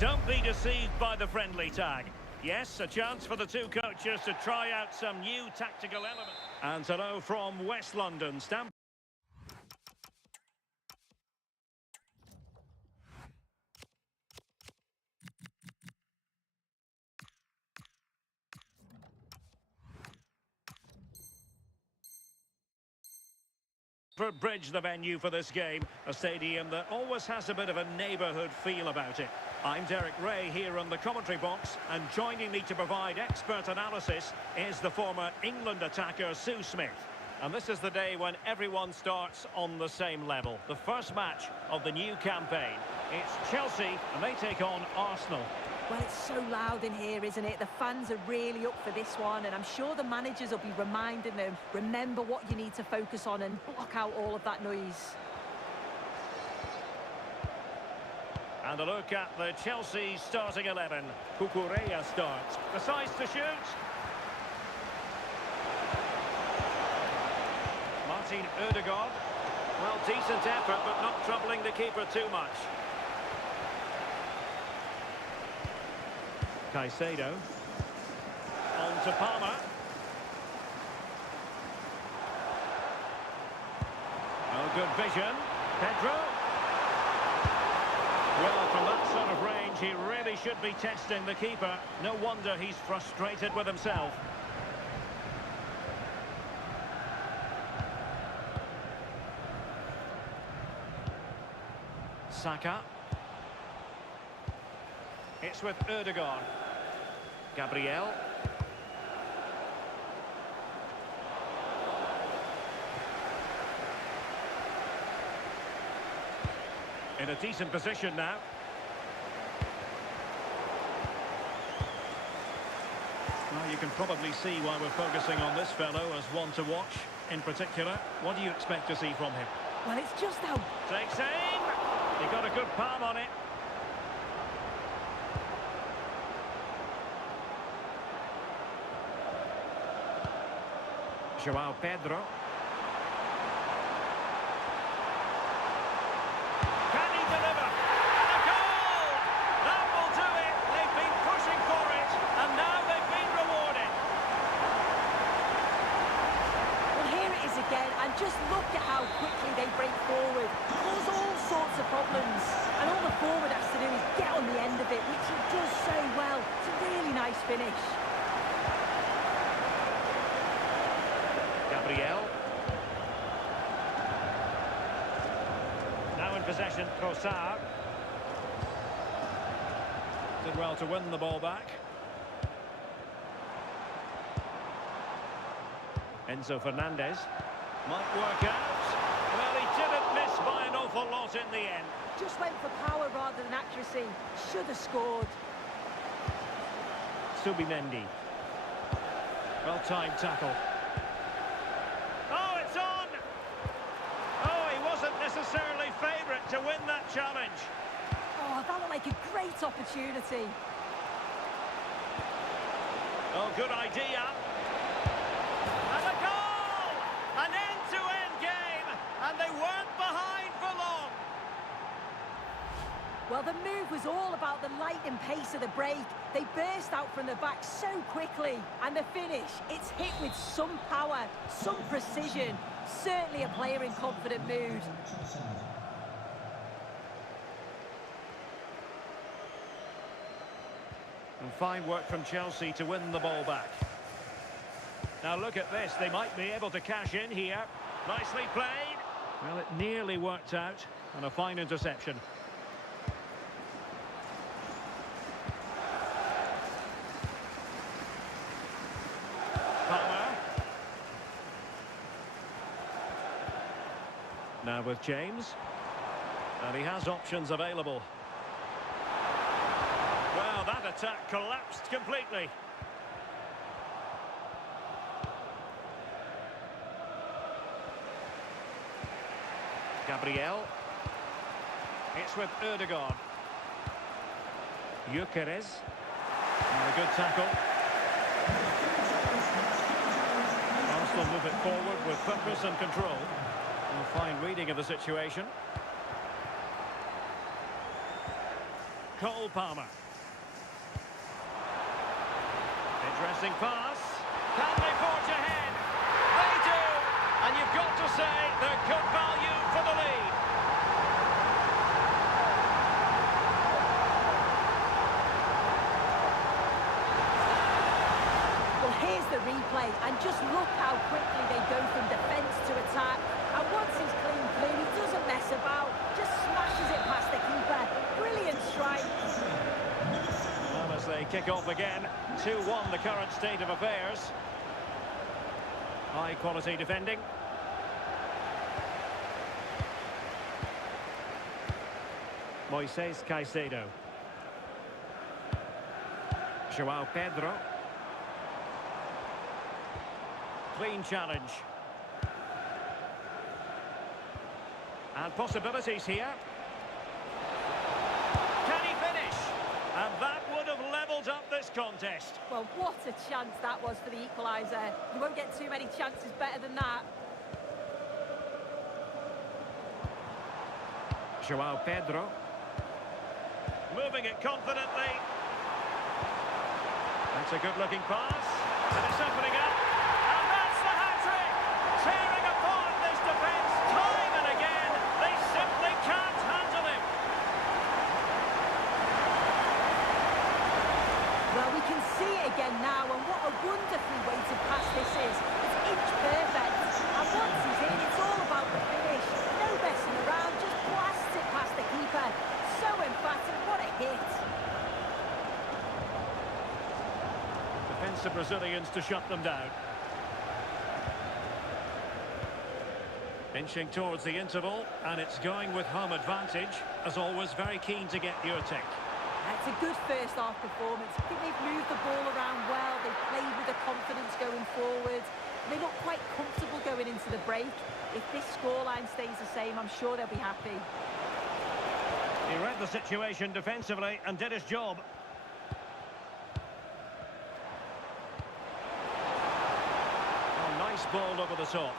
Don't be deceived by the friendly tag. Yes, a chance for the two coaches to try out some new tactical elements. And hello from West London. Bridge, the venue for this game, a stadium that always has a bit of a neighbourhood feel about it. I'm Derek Ray here on the commentary box, and joining me to provide expert analysis is the former England attacker Sue Smith. And this is the day when everyone starts on the same level. The first match of the new campaign. It's Chelsea, and they take on Arsenal. Well, it's so loud in here, isn't it? The fans are really up for this one, and I'm sure the managers will be reminding them, remember what you need to focus on and block out all of that noise. And a look at the Chelsea starting 11. Cucurella starts, decides to shoot. Martin Ødegaard. Well, decent effort, but not troubling the keeper too much. Caicedo. On to Palmer. Oh, good vision. Pedro. Well, from that sort of range, he really should be testing the keeper. No wonder he's frustrated with himself. Saka. It's with Ødegaard. Gabriel. In a decent position now. Well, you can probably see why we're focusing on this fellow as one to watch. In particular, what do you expect to see from him? Well, it's just how... Takes aim! He got a good palm on it. João Pedro. Can he deliver? And a goal! That will do it. They've been pushing for it, and now they've been rewarded. Well, here it is again, and just look at how quickly they break forward. Cause all sorts of problems. And all the forward has to do is get on the end of it, which he does so well. It's a really nice finish. Gabriel. Now in possession, Trossard. Did well to win the ball back. Enzo Fernandez. Might work out. Well, he didn't miss by an awful lot in the end. Just went for power rather than accuracy. Should have scored. Subimendi. Well-timed tackle. Oh, it's on! Oh, he wasn't necessarily favourite to win that challenge. Oh, that looked like a great opportunity. Oh, good idea. And a goal! An end-to-end game, and they weren't behind for long. Well, the move was all about the lightning pace of the break. They burst out from the back so quickly. And the finish, it's hit with some power, some precision. Certainly a player in confident mood. And fine work from Chelsea to win the ball back. Now look at this, they might be able to cash in here. Nicely played. Well, it nearly worked out, and a fine interception. Palmer. Now with James. And he has options available. Well, that attack collapsed completely. Gabriel. It's with Ødegaard. Gyökeres. And a good tackle. Arsenal move it forward with purpose and control. And a fine reading of the situation. Cole Palmer. Interesting pass. Can they forge ahead? They do! And you've got to say they're good value for the lead. Well, here's the replay, and just look how quickly they go from defence to attack. And once he's clean, he doesn't mess about, just smashes it past the keeper. Brilliant strike. Well, as they kick off again, 2-1 the current state of affairs. High quality defending. Moises Caicedo. João Pedro. Clean challenge. And possibilities here. Can he finish? And that would have levelled up this contest. Well, what a chance that was for the equaliser. You won't get too many chances better than that. João Pedro. Moving it confidently. That's a good-looking pass. And it's opening up. And that's the hat-trick! Tearing apart this defence time and again. They simply can't handle him. Well, we can see it again now, and what a wonderfully weighted pass this is. It's inch perfect. And once he's in, it's all about the finish. No messing around, just blasts it past the keeper. So emphatic, what a hit. Defensive Brazilians to shut them down. Inching towards the interval, and it's going with home advantage. As always, very keen to get your take. It's a good first half performance. I think they've moved the ball around well. They've played with the confidence going forward. They're not quite comfortable going into the break. If this scoreline stays the same, I'm sure they'll be happy. He read the situation defensively and did his job. Oh, nice ball over the top.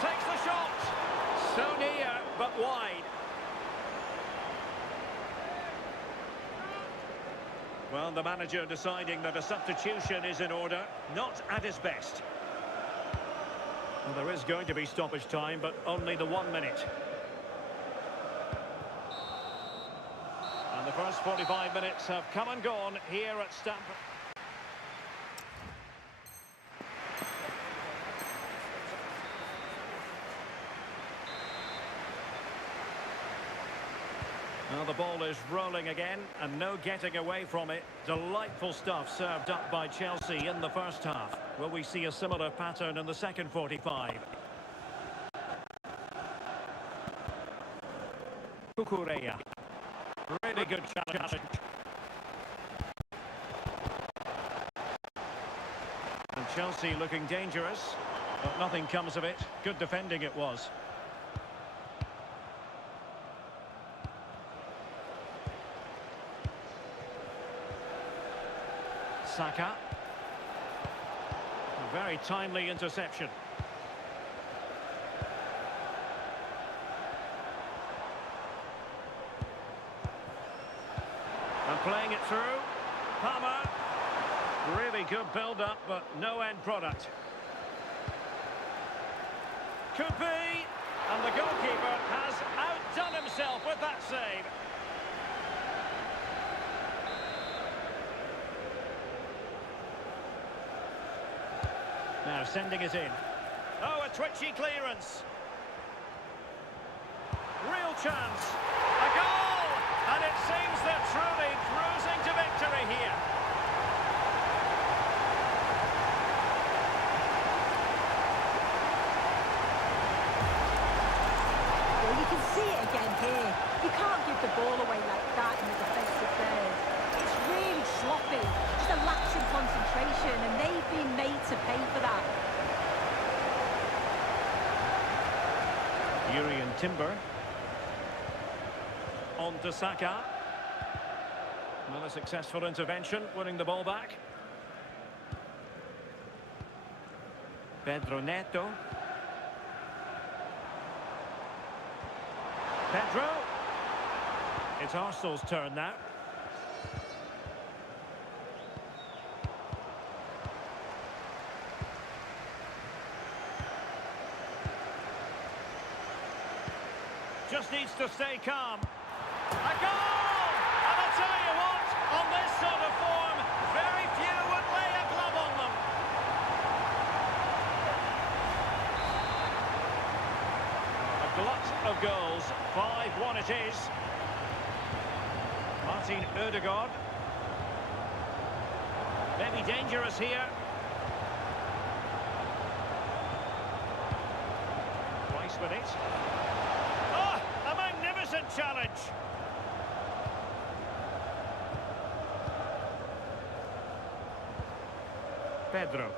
Takes the shot. So near, but wide. Well, the manager deciding that a substitution is in order, not at his best. Well, there is going to be stoppage time, but only the 1 minute. And the first 45 minutes have come and gone here at Stamford. Well, the ball is rolling again, and no getting away from it. Delightful stuff served up by Chelsea in the first half. Will we see a similar pattern in the second 45? Cucurella. Really good challenge. And Chelsea looking dangerous, but nothing comes of it. Good defending it was. Saka. A very timely interception. And playing it through. Palmer. Really good build-up, but no end product. Could be. And the goalkeeper has outdone himself with that save. Now sending it in. Oh, a twitchy clearance. Real chance. A goal! And it seems they're truly cruising to victory here. Well, you can see it again here. You can't give the ball away like that in the defensive third. It's really sloppy. Just a lapse in concentration, and they've been made to pay for that. Urian Timber. On to Saka. Well, a successful intervention, winning the ball back. Pedro Neto. Pedro. It's Arsenal's turn now. Just needs to stay calm. A goal! And I'll tell you what, on this sort of form, very few would lay a glove on them. A glut of goals, 5-1 it is. Martin Ødegaard. Maybe dangerous here. Twice with it. A magnificent challenge. Pedro.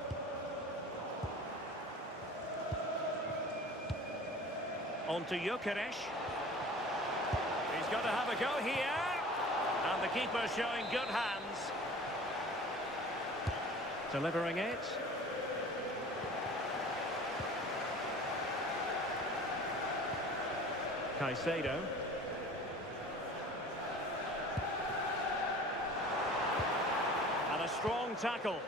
On to Gyökeres. He's got to have a go here. And the keeper showing good hands. Delivering it. Caicedo. And a strong tackle.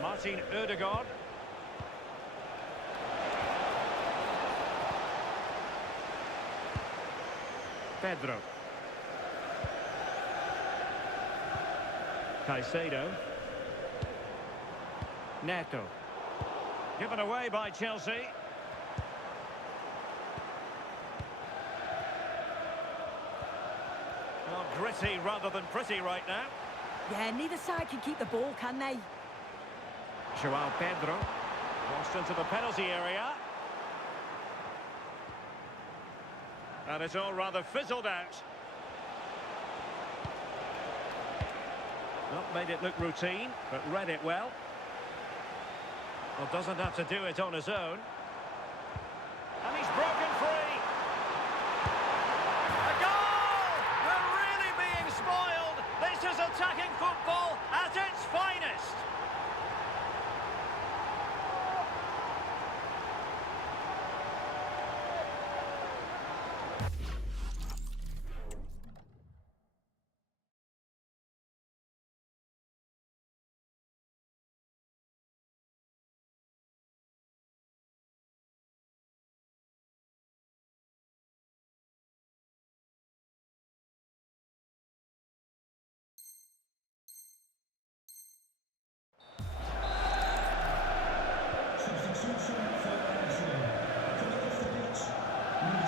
Martin Ødegaard. Pedro. Caicedo. Neto. Given away by Chelsea. Well, gritty rather than pretty right now. Yeah, neither side can keep the ball, can they? João Pedro. Crossed into the penalty area. And it's all rather fizzled out. Not made it look routine, but read it well. Well, doesn't have to do it on his own. And he's broken free. A goal! We're really being spoiled. This is attacking football at its finest.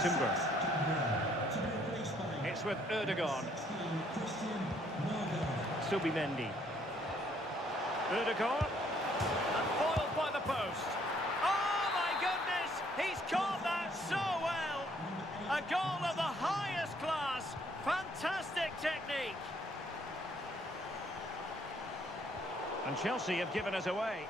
Timber. It's with Ødegaard. Subimendi. Ødegaard. And foiled by the post. Oh my goodness! He's caught that so well! A goal of the highest class. Fantastic technique. And Chelsea have given us away.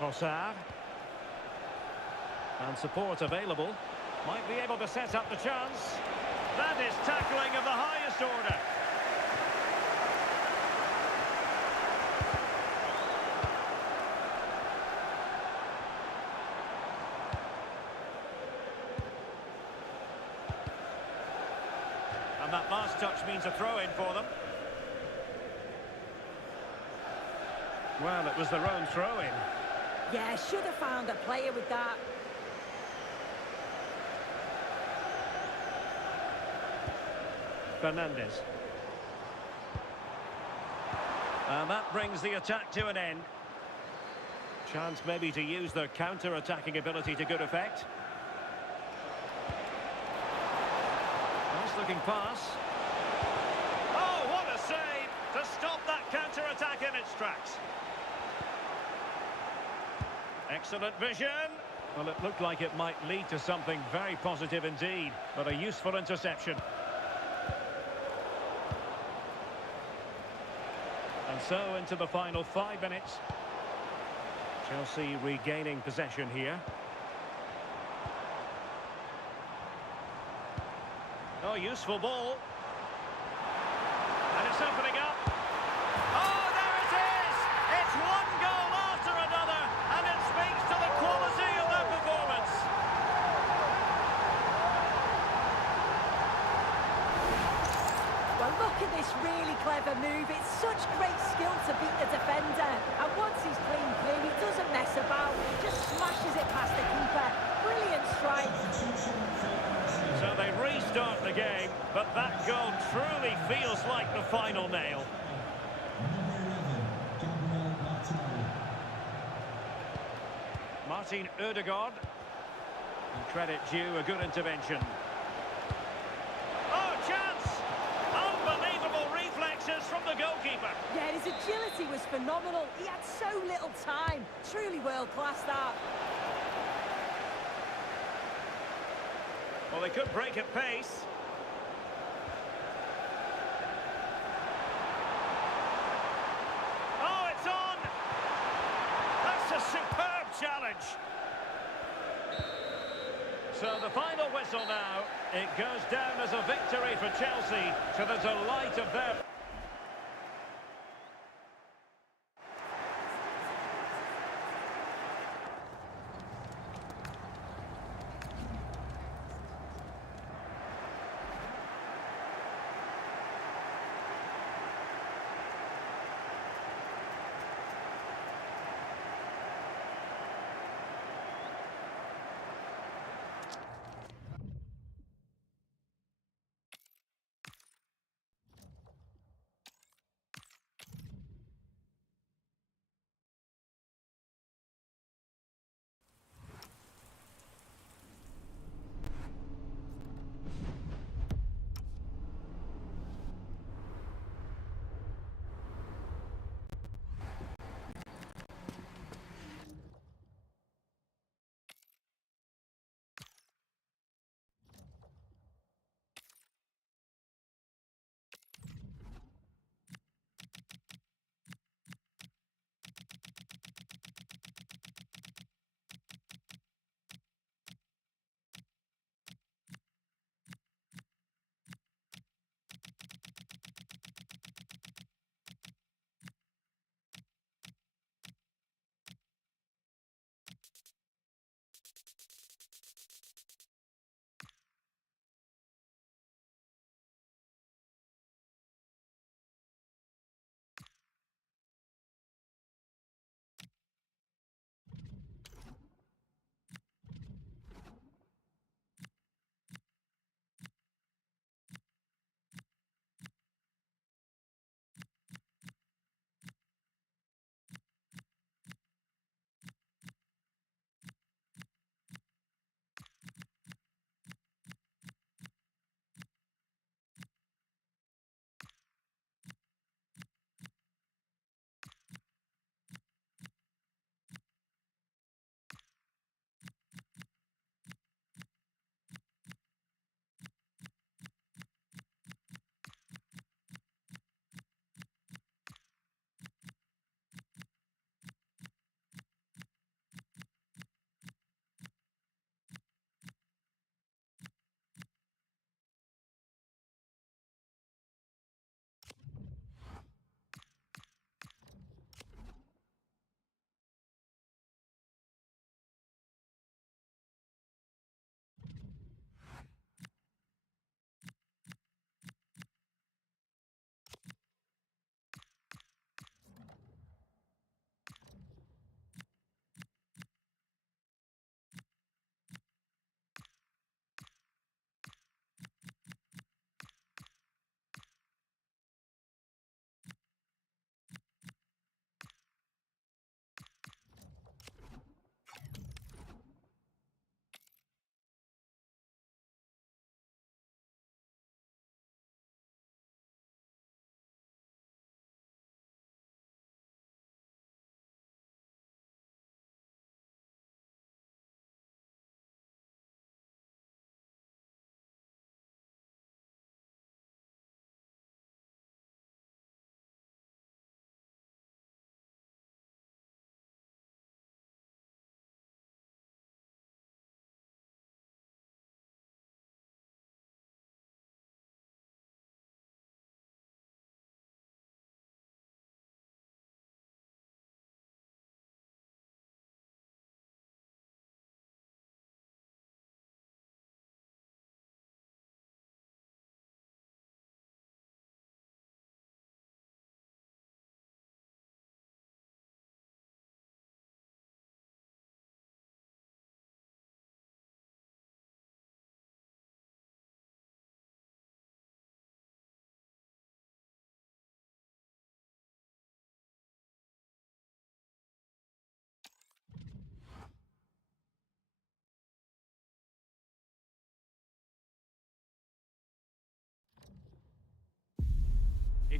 Trossard. And support available. Might be able to set up the chance. That is tackling of the highest order. And that last touch means a throw-in for them. Well, it was their own throw-in. Yeah, should have found a player with that. Fernandes. And that brings the attack to an end. Chance maybe to use their counter-attacking ability to good effect. Nice-looking pass. Oh, what a save to stop that counter-attack in its tracks. Excellent vision. Well, it looked like it might lead to something very positive indeed, but a useful interception. And so into the final 5 minutes. Chelsea regaining possession here. Oh, useful ball. And it's opening up. Oh, there it is! It's one goal after another, and it speaks to the quality of their performance. Well, look at this really clever move. It's such great skill to beat the defender. And once he's clean through, he doesn't mess about. He just smashes it past the keeper. Brilliant strike. So they restart the game, but that goal truly feels like the final nail. Martin Ødegaard. And credit due, a good intervention. Oh, chance! Unbelievable reflexes from the goalkeeper. Yeah, his agility was phenomenal. He had so little time. Truly world-class, that. Well, they could break at pace. Oh, it's on! That's a superb challenge. So the final whistle now. It goes down as a victory for Chelsea to the delight of their...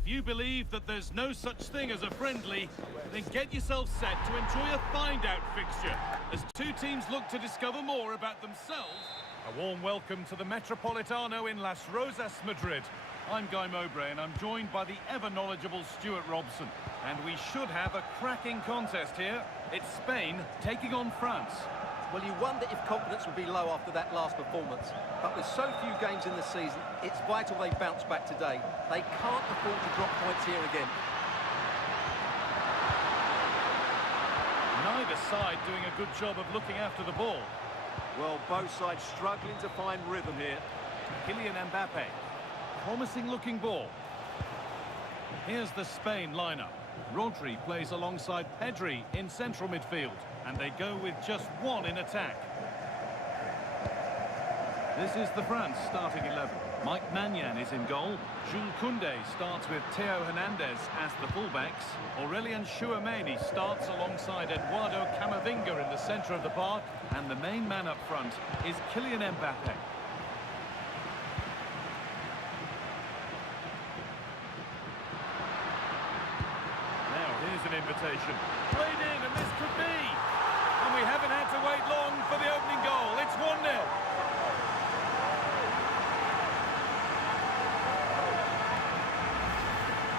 you believe that there's no such thing as a friendly, then get yourself set to enjoy a find-out fixture as two teams look to discover more about themselves. A warm welcome to the Metropolitano in Las Rosas, Madrid. I'm Guy Mowbray and I'm joined by the ever-knowledgeable Stuart Robson. And we should have a cracking contest here. It's Spain taking on France. Well, you wonder if confidence would be low after that last performance. But with so few games in the season, it's vital they bounce back today. They can't afford to drop points here again. Neither side doing a good job of looking after the ball. Well, both sides struggling to find rhythm here. Kylian Mbappe. Promising looking ball. Here's the Spain lineup. Rodri plays alongside Pedri in central midfield. And they go with just one in attack. This is the France starting 11. Mike Maignan is in goal. Jules Koundé starts with Theo Hernandez as the fullbacks. Aurélien Tchouameni starts alongside Eduardo Camavinga in the centre of the park. And the main man up front is Kylian Mbappe. Now here's an invitation. Played in, and this could be. And we haven't had to wait long for the opening goal. It's 1-0.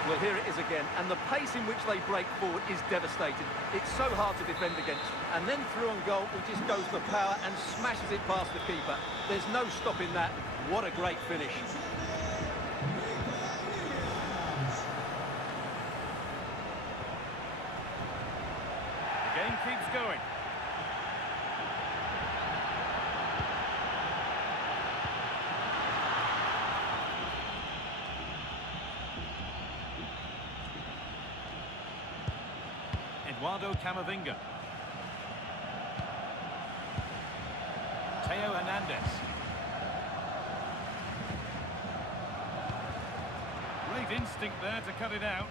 Well, here it is again, and the pace in which they break forward is devastating. It's so hard to defend against. And then through on goal, he just goes for power and smashes it past the keeper. There's no stopping that. What a great finish. The game keeps going. Eduardo Camavinga. Theo Hernandez. Great instinct there to cut it out.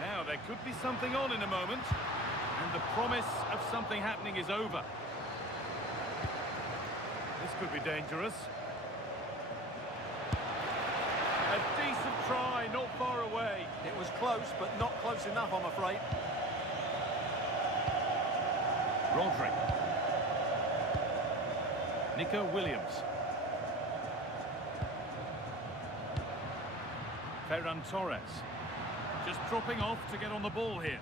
Now there could be something on in a moment. And the promise of something happening is over. This could be dangerous. A decent try, not far away. It was close, but not close enough, I'm afraid. Rodri. Nico Williams. Ferran Torres. Just dropping off to get on the ball here.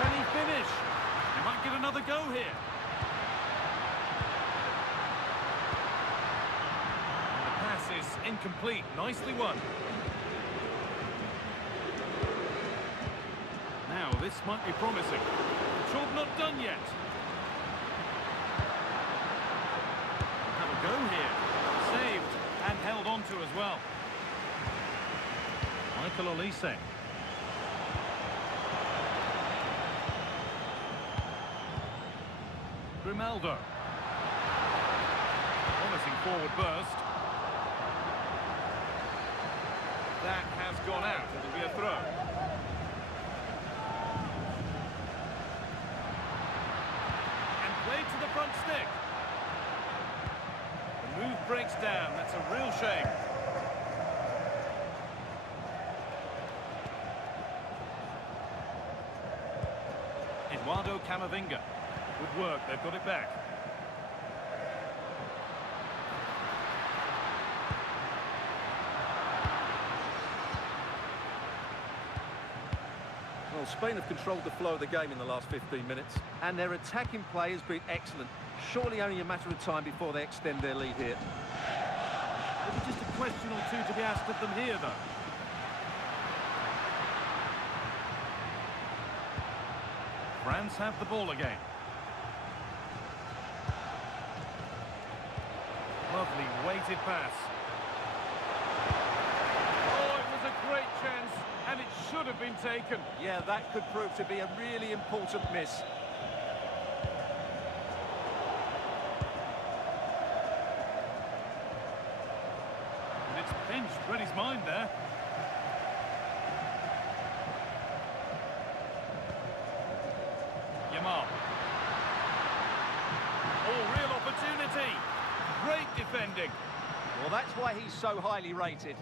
Can he finish? They might get another go here. Is incomplete. Nicely won. Now this might be promising. Job not done yet. Have a go here. Saved and held on to as well. Michael Olise. Grimaldo. Promising forward burst. That has gone out. It'll be a throw. And played to the front stick. The move breaks down. That's a real shame. Eduardo Camavinga. Good work. They've got it back. Well, Spain have controlled the flow of the game in the last 15 minutes, and their attacking play has been excellent. Surely only a matter of time before they extend their lead here. Maybe just a question or two to be asked of them here, though. France have the ball again. Lovely weighted pass. Oh, it was a great chance. And it should have been taken. Yeah, that could prove to be a really important miss. And it's pinched Reddy's mind there. Yamal. Oh, real opportunity. opportunity. Great defending. Well, that's why he's so highly rated.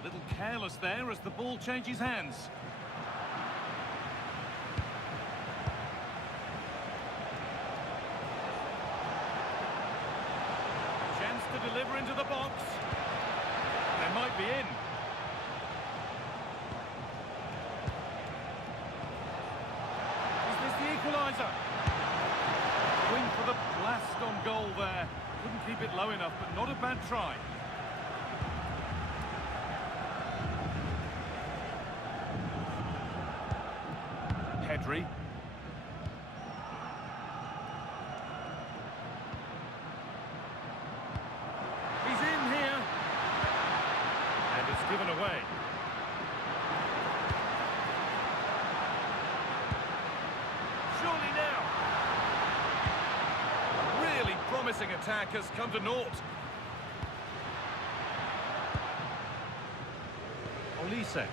A little careless there as the ball changes hands. Chance to deliver into the box. They might be in. Is this the equaliser? Going for the blast on goal there. Couldn't keep it low enough, but not a bad try. Pedri. He's in here. And it's given away. Surely now. Really promising attack has come to naught. Olise.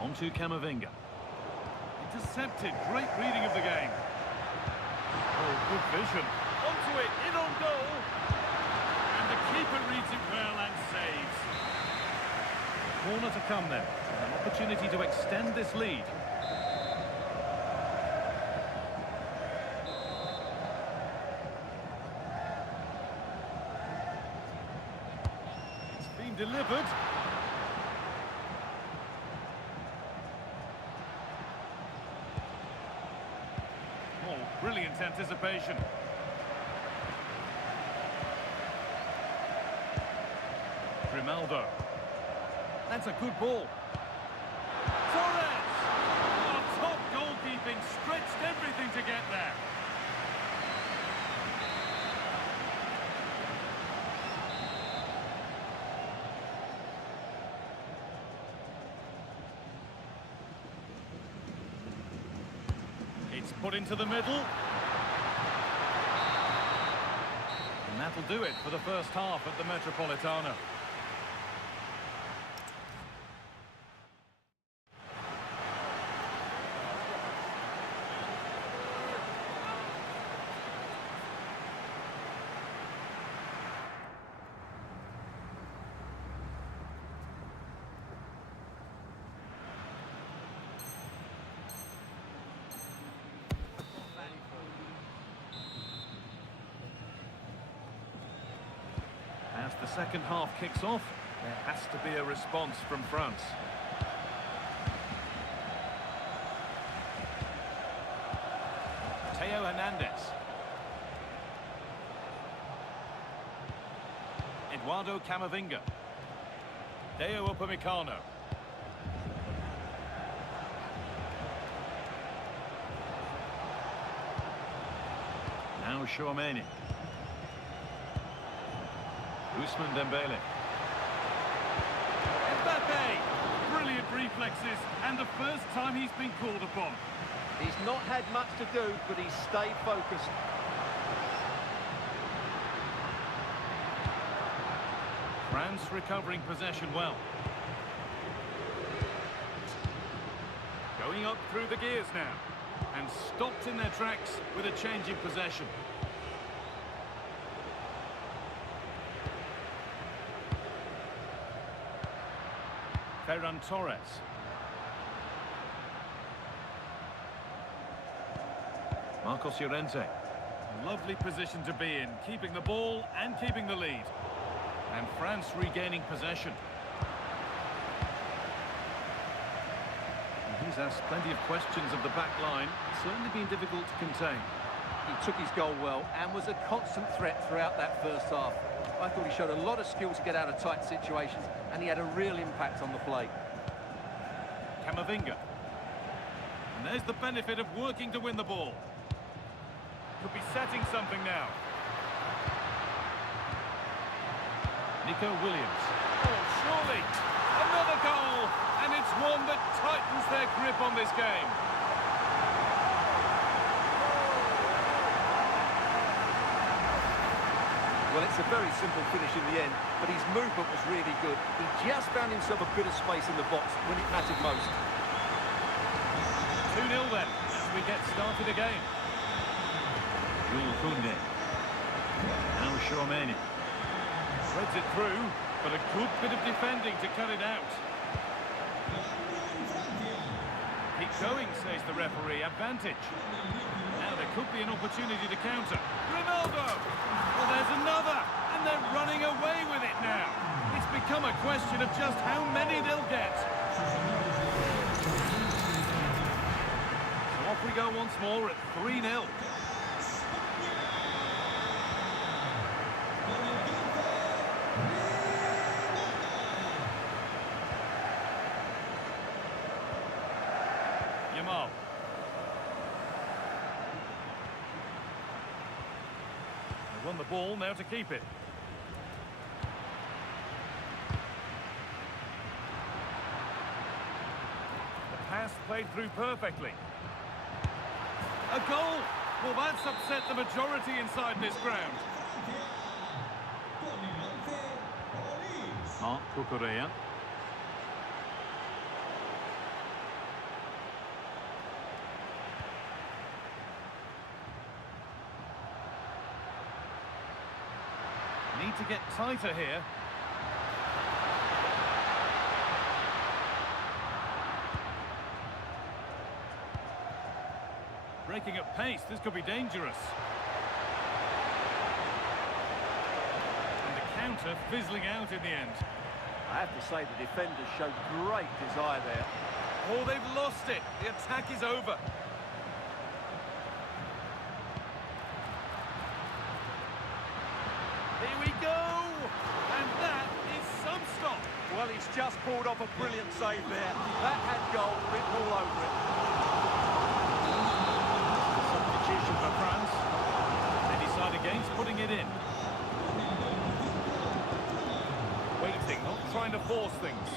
On to Camavinga. Intercepted. Great reading of the game. Oh, good vision. Onto it. In on goal. And the keeper reads it well and saves. Corner to come then. An opportunity to extend this lead. It's been delivered. Oh, brilliant anticipation. Grimaldo. That's a good ball. Torres! Oh, top goalkeeping, stretched everything to get there. It's put into the middle. And that'll do it for the first half at the Metropolitano. As the second half kicks off, there has to be a response from France. Theo Hernandez. Eduardo Camavinga. Deo Upamecano. Now Chouameni. Ousmane Dembele. Mbappe! Brilliant reflexes, and the first time he's been called upon. He's not had much to do, but he's stayed focused. France recovering possession well. Going up through the gears now, and stopped in their tracks with a change in possession. Ferran Torres. Marcos Llorente. A lovely position to be in, keeping the ball and keeping the lead. And France regaining possession. And he's asked plenty of questions of the back line. It's certainly been difficult to contain. He took his goal well and was a constant threat throughout that first half. I thought he showed a lot of skill to get out of tight situations, and he had a real impact on the play. Camavinga. And there's the benefit of working to win the ball. Could be setting something now. Nico Williams. Oh, surely. Another goal. And it's one that tightens their grip on this game. Well, it's a very simple finish in the end, but his movement was really good. He just found himself a bit of space in the box when it mattered most. 2-0 then, as we get started again. Now Shormani. Threads it through, but a good bit of defending to cut it out. Keep going, says the referee. Advantage. Now there could be an opportunity to counter. Ronaldo! Well, there's another, and they're running away with it now. It's become a question of just how many they'll get. So off we go once more at 3-0. Yamal. They won the ball, now to keep it. The pass played through perfectly. A goal! Well, that's upset the majority inside this ground. Mark Cucurella. Need to get tighter here. Breaking at pace, this could be dangerous. And the counter fizzling out in the end. I have to say the defenders showed great desire there. Oh, they've lost it. The attack is over. Here we go! And that is some stop. Well, he's just pulled off a brilliant save there. That had goal written all over it. Substitution for France. They decide against putting it in. Waiting, not trying to force things.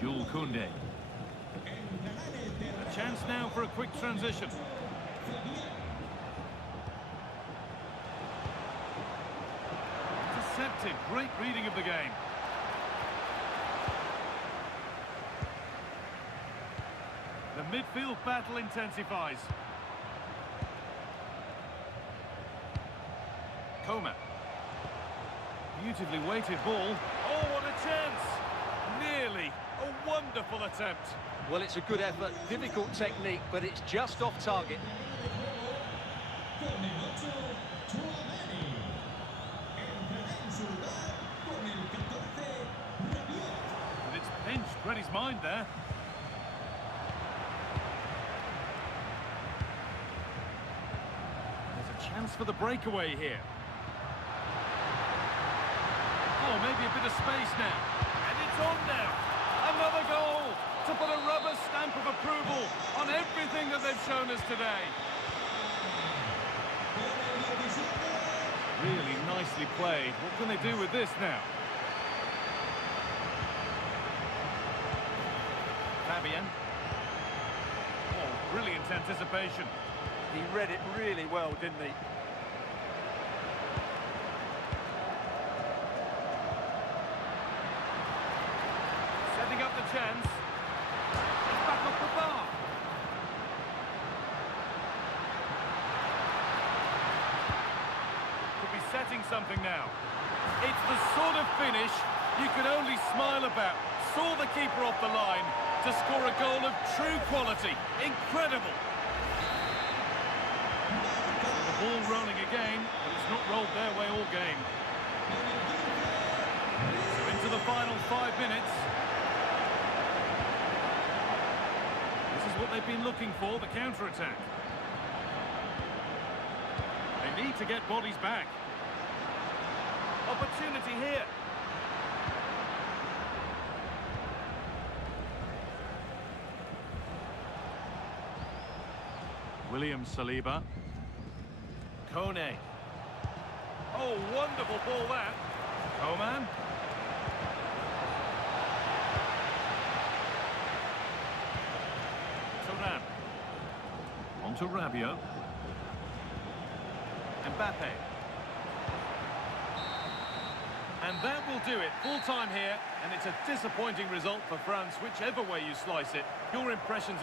Jules Koundé. A chance now for a quick transition. Intercepted, great reading of the game. The midfield battle intensifies. Coman. Beautifully weighted ball. Oh, what a chance! Nearly. A wonderful attempt. Well, it's a good effort, difficult technique, but it's just off target. And it's pinched, read his mind there. There's a chance for the breakaway here. Oh, maybe a bit of space now. And it's on now. Another goal to put a rubber stamp of approval on everything that they've shown us today. Really nicely played. What can they do with this now? Fabian. Oh, brilliant anticipation. He read it really well, didn't he? Setting up the chance. It's back off the bar. Could be setting something now. It's the sort of finish you could only smile about. Saw the keeper off the line to score a goal of true quality. Incredible. The ball rolling again, but it's not rolled their way all game. So into the final 5 minutes. This is what they've been looking for, the counter-attack. They need to get bodies back. Opportunity here. William Saliba. Kone. Oh, wonderful ball that. Coman. Turan. On to Rabiot. Mbappe. And that will do it. Full time here, and it's a disappointing result for France, whichever way you slice it. Your impressions...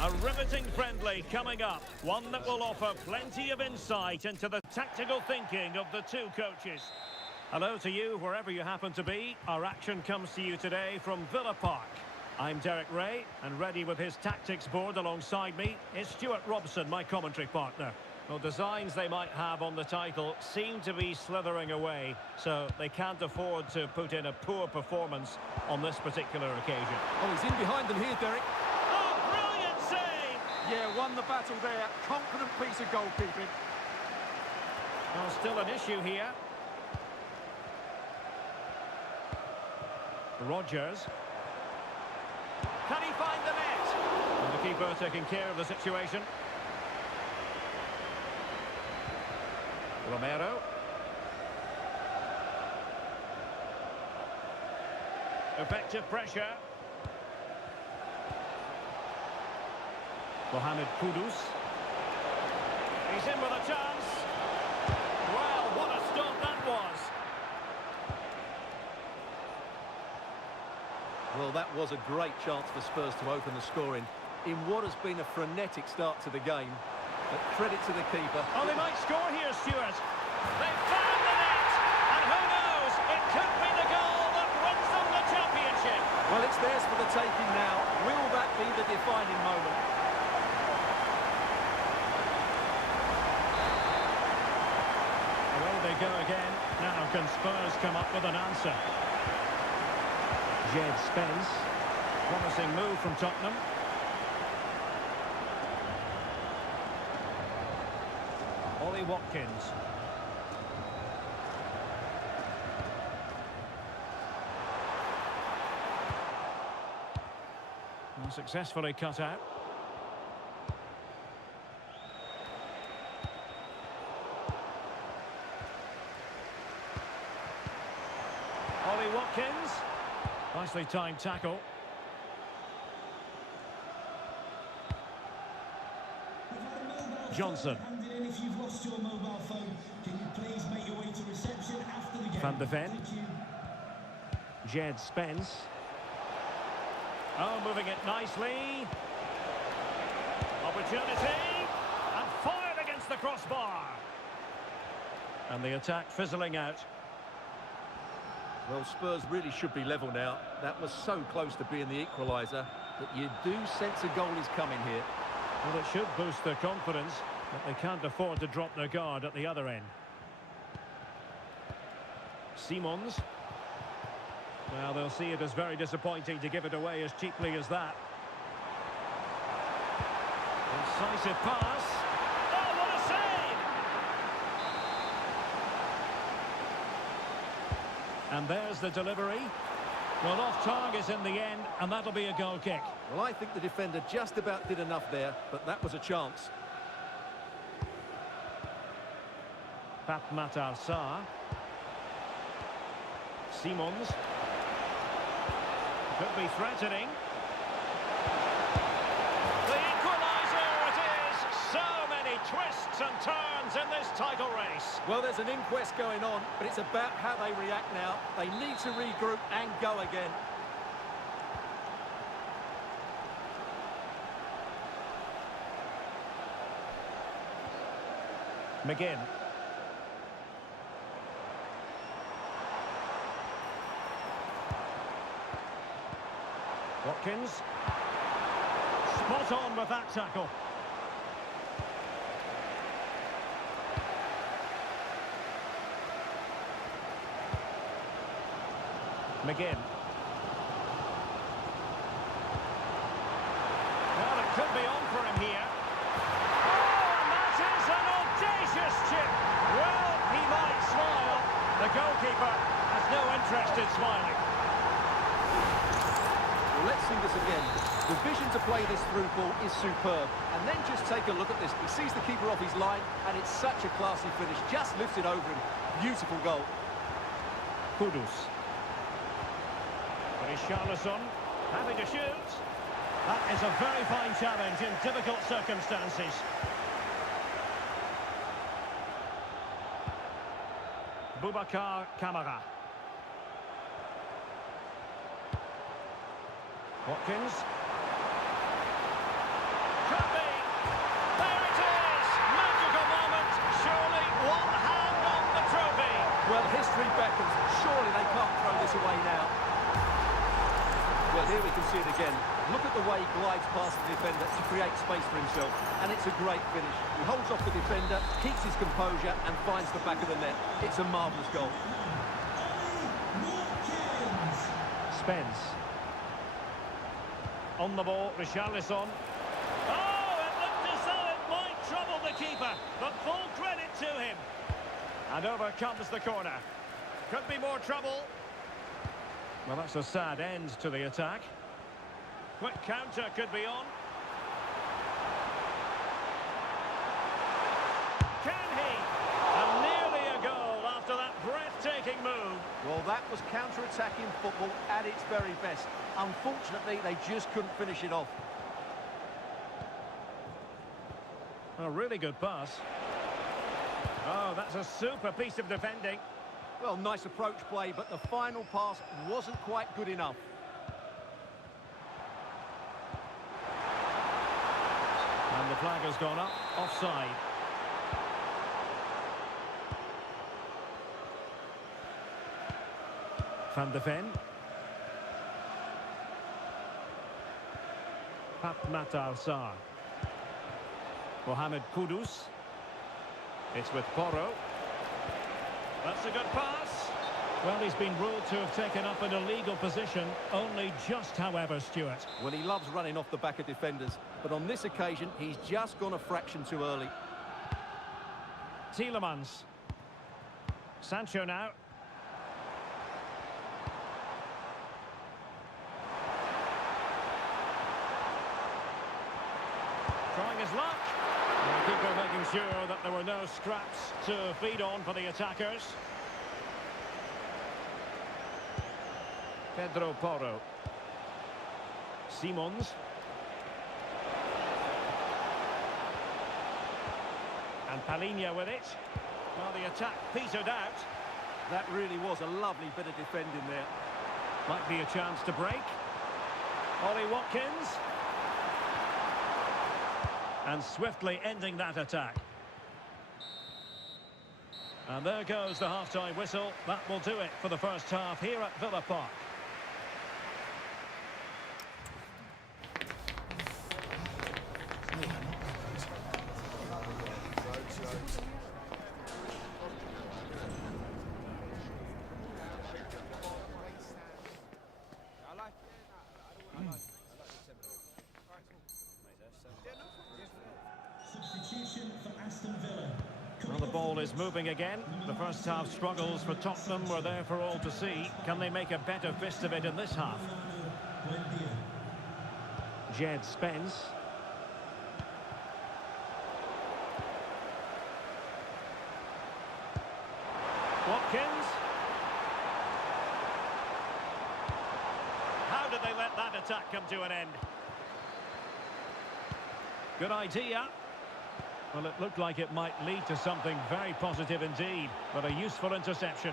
A riveting friendly coming up, one that will offer plenty of insight into the tactical thinking of the two coaches. Hello to you, wherever you happen to be. Our action comes to you today from Villa Park. I'm Derek Ray, and ready with his tactics board alongside me is Stuart Robson, my commentary partner. Well, designs they might have on the title seem to be slithering away, so they can't afford to put in a poor performance on this particular occasion. Oh, he's in behind them here, Derek. Oh, brilliant save! Yeah, won the battle there. Confident piece of goalkeeping. Well, still an issue here. Rodgers. Can he find the net? And the keeper taking care of the situation. Romero. Effective pressure. Mohamed Kudus. He's in with a chance. Well, what a stop that was. Well, that was a great chance for Spurs to open the scoring in what has been a frenetic start to the game. But credit to the keeper. Oh, they might score here, Stuart. They've found the net. And who knows, it could be the goal that wins them the championship. Well, it's theirs for the taking now. Will that be the defining moment? Away they go again. Now can Spurs come up with an answer? Jed Spence. Promising move from Tottenham. Ollie Watkins. Well, successfully cut out. Ollie Watkins. Nicely timed tackle. Johnson. If you've lost your mobile phone, can you please make your way to reception after the game? Van de Ven. Thank you. Jed Spence. Oh, moving it nicely. Opportunity. And fired against the crossbar. And the attack fizzling out. Well, Spurs really should be level now. That was so close to being the equaliser, but you do sense a goal is coming here. Well, it should boost their confidence, but they can't afford to drop their guard at the other end. Simons. Well, they'll see it as very disappointing to give it away as cheaply as that. Incisive pass. Oh, what a save! And there's the delivery. Well, off target in the end, and that'll be a goal kick. Well, I think the defender just about did enough there, but that was a chance. Matar Sarr. Simons. Could be threatening. The equaliser it is! So many twists and turns in this title race. Well, there's an inquest going on, but it's about how they react now. They need to regroup and go again. McGinn. Watkins. Spot on with that tackle. McGinn. Well, it could be on for him here. Oh, and that is an audacious chip. Well, he might smile. The goalkeeper has no interest in smiling. Well, let's see this again. The vision to play this through ball is superb. And then just take a look at this. He sees the keeper off his line, and it's such a classy finish. Just lifts it over him. Beautiful goal. Kudus. Richarlison having to shoot. That is a very fine challenge in difficult circumstances. Boubacar Kamara. Watkins. Could be. There it is! Magical moment. Surely one hand on the trophy. Well, history beckons. Surely they can't throw this away now. Well, here we can see it again. Look at the way he glides past the defender to create space for himself. And it's a great finish. He holds off the defender, keeps his composure and finds the back of the net. It's a marvellous goal. Spence. On the ball, Richarlison. Oh, it looked as though it might trouble the keeper, but full credit to him. And over comes the corner. Could be more trouble. Well, that's a sad end to the attack. Quick counter could be on. Can he? And nearly a goal after that breathtaking move. Well, that was counter-attacking football at its very best. Unfortunately, they just couldn't finish it off. A really good pass. Oh, that's a super piece of defending. Well, nice approach play, but the final pass wasn't quite good enough. And the flag has gone up, offside. Van de Ven. Matar Sarr. Mohamed Kudus. It's with Porro. That's a good pass. Well, he's been ruled to have taken up an illegal position, only just, however, Stuart. Well, he loves running off the back of defenders, but on this occasion, he's just gone a fraction too early. Tielemans. Sancho now. Trying his luck. The keeper making sure that there were no scraps to feed on for the attackers. Pedro Porro. Simons. And Palhinha with it. Well, the attack petered out. That really was a lovely bit of defending there. Might be a chance to break. Ollie Watkins. And swiftly ending that attack. And there goes the half-time whistle. That will do it for the first half here at Villa Park. Substitution for Aston Villa. Well, the ball is moving again. The first half struggles for Tottenham were there for all to see. Can they make a better fist of it in this half? Jed Spence. Watkins. How did they let that attack come to an end? Good idea. Well, it looked like it might lead to something very positive indeed, but a useful interception.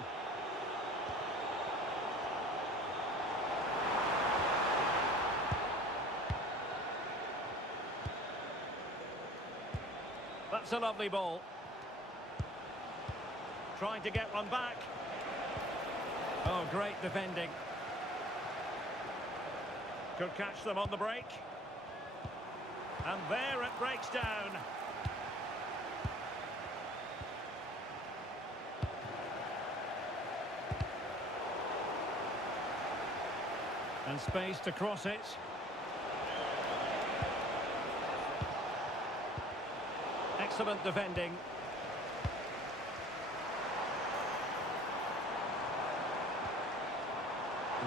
That's a lovely ball. Trying to get one back. Oh, great defending. Could catch them on the break. And there it breaks down. And space to cross it. Excellent defending.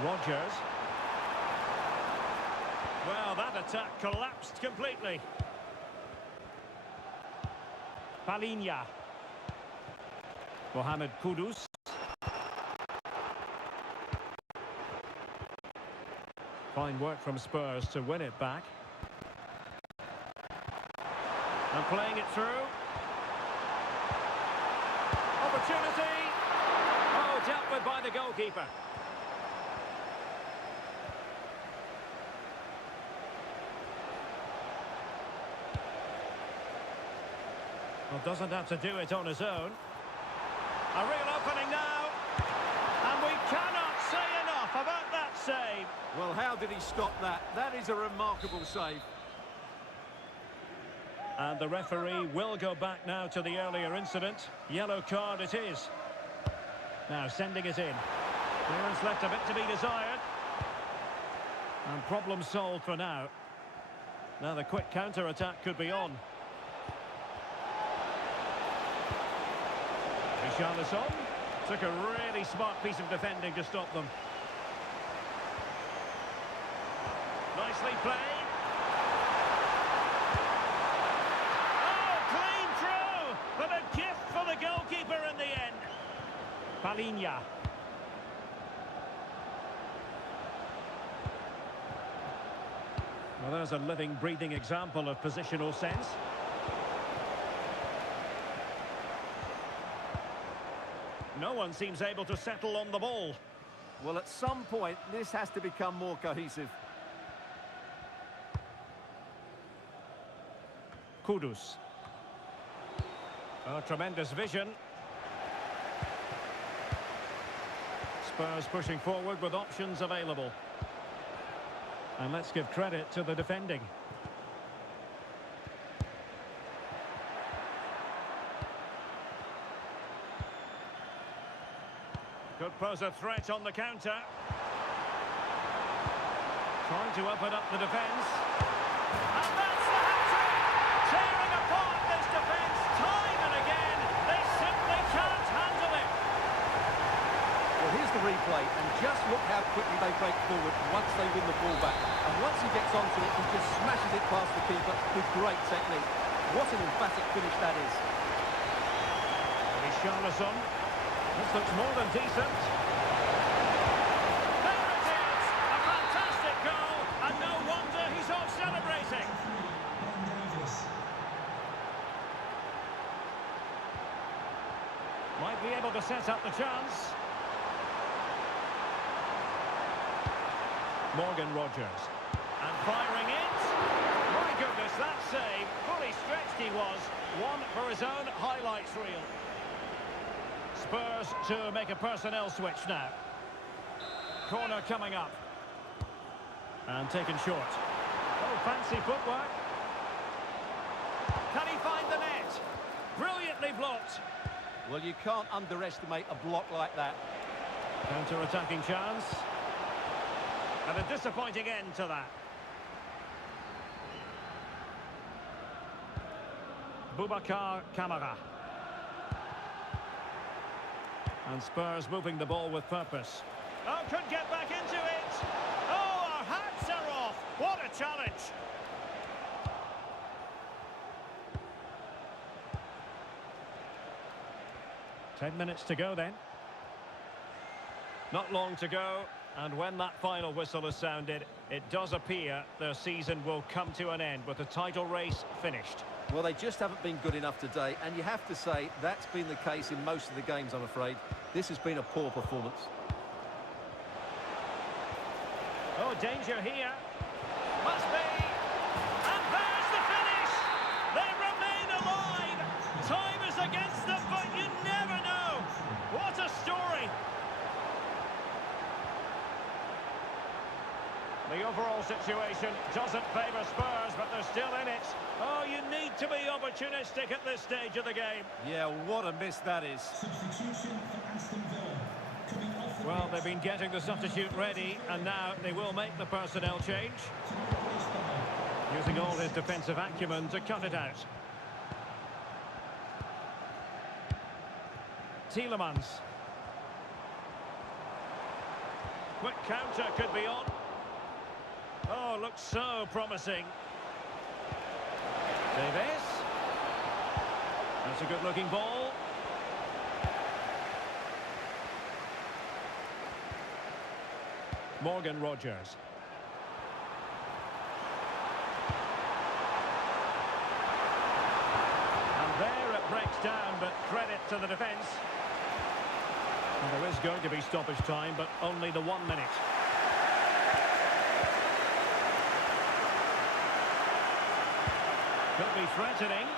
Rodgers. Well, that attack collapsed completely. Palhinha. Mohamed Kudus. Fine work from Spurs to win it back. And playing it through. Opportunity. Oh, dealt with by the goalkeeper. Well, doesn't have to do it on his own. A real opening now. And we cannot say enough about that save. Well, how did he stop that? That is a remarkable save. And the referee will go back now to the earlier incident. Yellow card it is. Now sending it in. Clearance left a bit to be desired. And problem solved for now. Now the quick counter-attack could be on. Richarlison took a really smart piece of defending to stop them. Nicely played. Oh, clean through, but a gift for the goalkeeper in the end. Palhinha. Well, there's a living, breathing example of positional sense. No one seems able to settle on the ball. Well, at some point, this has to become more cohesive. Kudus. Oh, tremendous vision. Spurs pushing forward with options available. And let's give credit to the defending. Could pose a threat on the counter. Trying to open up the defence. And that's the hat-trick! Tearing apart this defence time and again. They Just look how quickly they break forward once they win the ball back. And once he gets onto it, he just smashes it past the keeper with great technique. What an emphatic finish that is. Richarlison. This looks more than decent. There it is! A fantastic goal, and no wonder he's off celebrating. Ben Davis. Might be able to set up the chance. Morgan Rogers. And firing it. My goodness, that save. Fully stretched he was. One for his own highlights reel. Spurs to make a personnel switch now. Corner coming up. And taken short. Oh, fancy footwork. Can he find the net? Brilliantly blocked. Well, you can't underestimate a block like that. Counter-attacking chance. And a disappointing end to that. Boubacar Kamara. And Spurs moving the ball with purpose. Oh, could get back into it. Oh, our hats are off. What a challenge. Ten minutes to go then. Not long to go. And when that final whistle is sounded, it does appear their season will come to an end with the title race finished. Well, they just haven't been good enough today, and you have to say that's been the case in most of the games, I'm afraid. This has been a poor performance. Oh, danger here. Must be. And there's the finish. They remain alive. Time is against them, but you never know. What a story. The overall situation doesn't favour Spurs, but they're still in it. Oh, you need to be opportunistic at this stage of the game. Yeah, what a miss that is. Substitution for Aston Villa. Coming off the Well, pitch they've been getting the substitute ready, and now they will make the personnel change. to be replaced by Using all his defensive acumen to cut it out. Tielemans. Quick counter could be on. Oh, looks so promising. Davis. That's a good-looking ball. Morgan Rogers. And there it breaks down, but credit to the defence. And there is going to be stoppage time, but only the 1 minute. Could be threatening.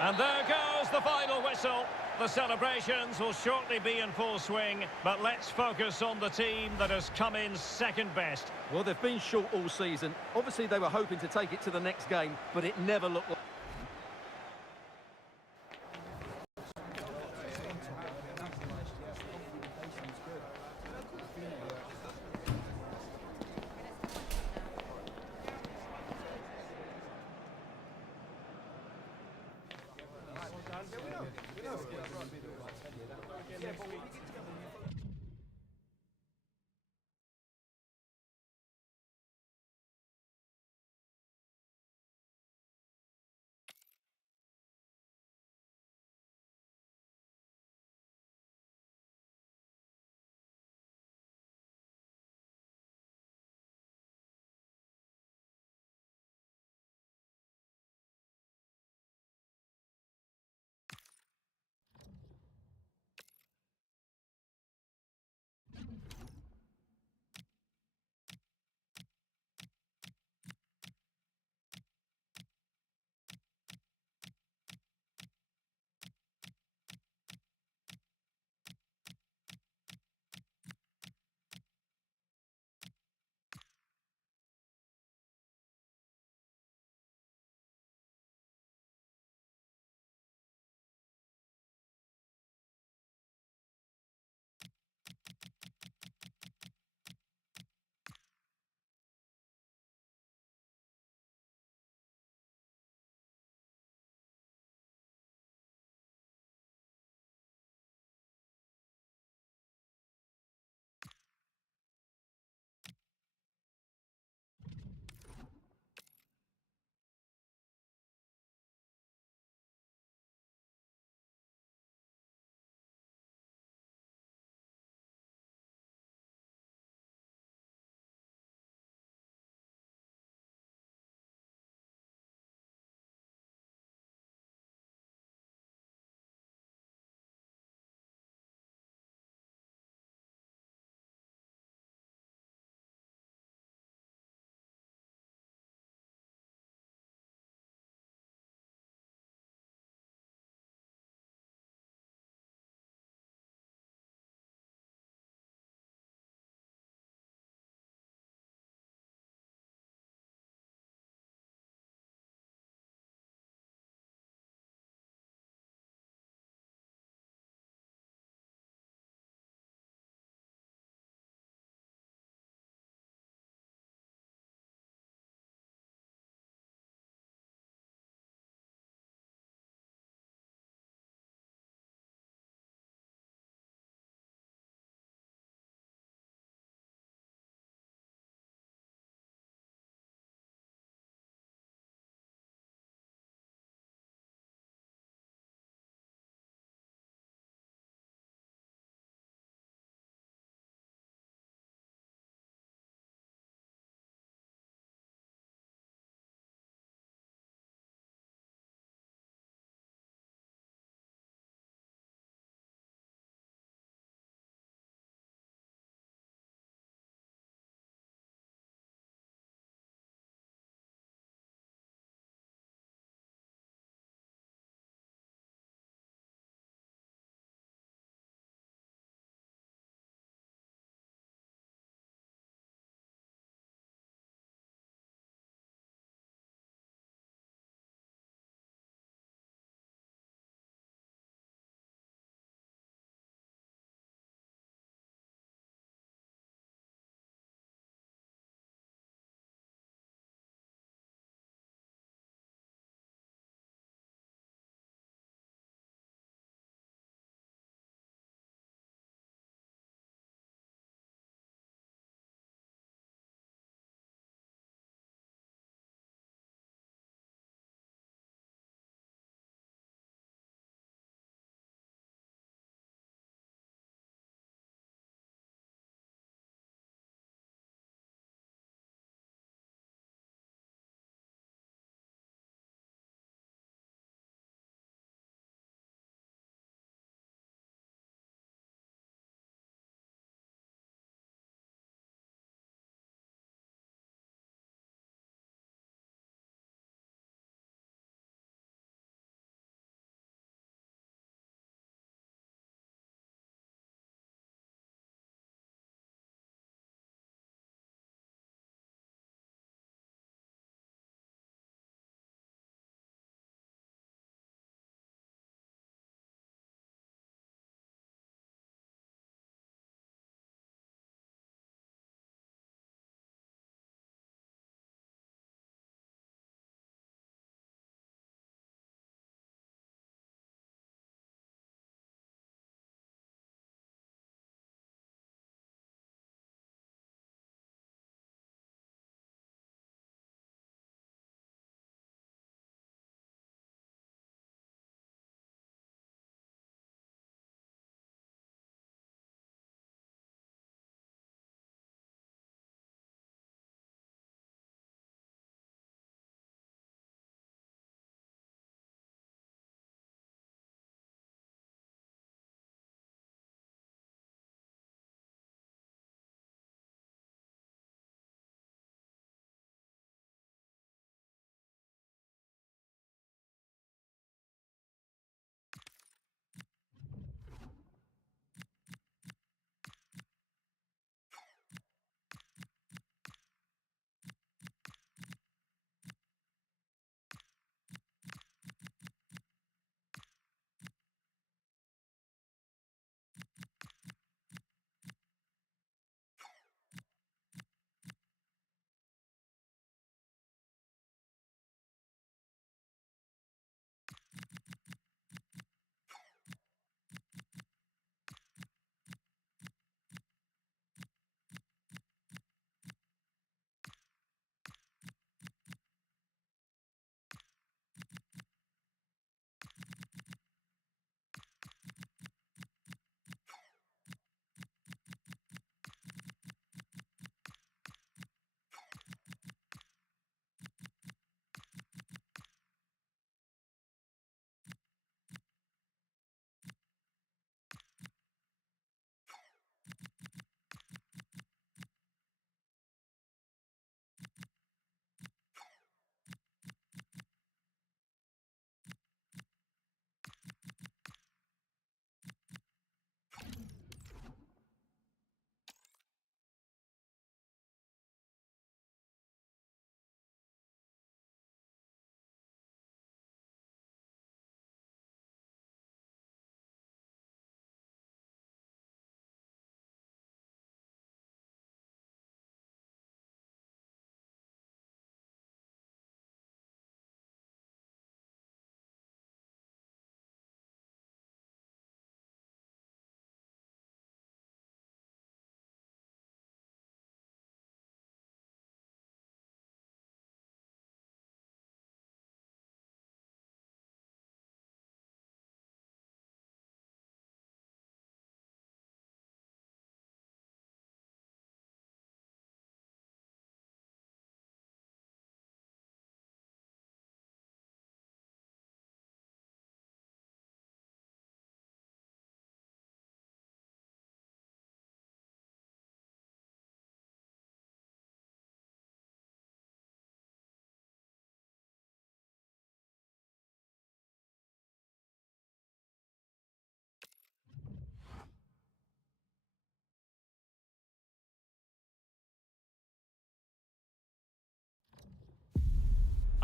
And there goes the final whistle. The celebrations will shortly be in full swing, but let's focus on the team that has come in second best. Well, they've been short all season. Obviously, they were hoping to take it to the next game, but it never looked like...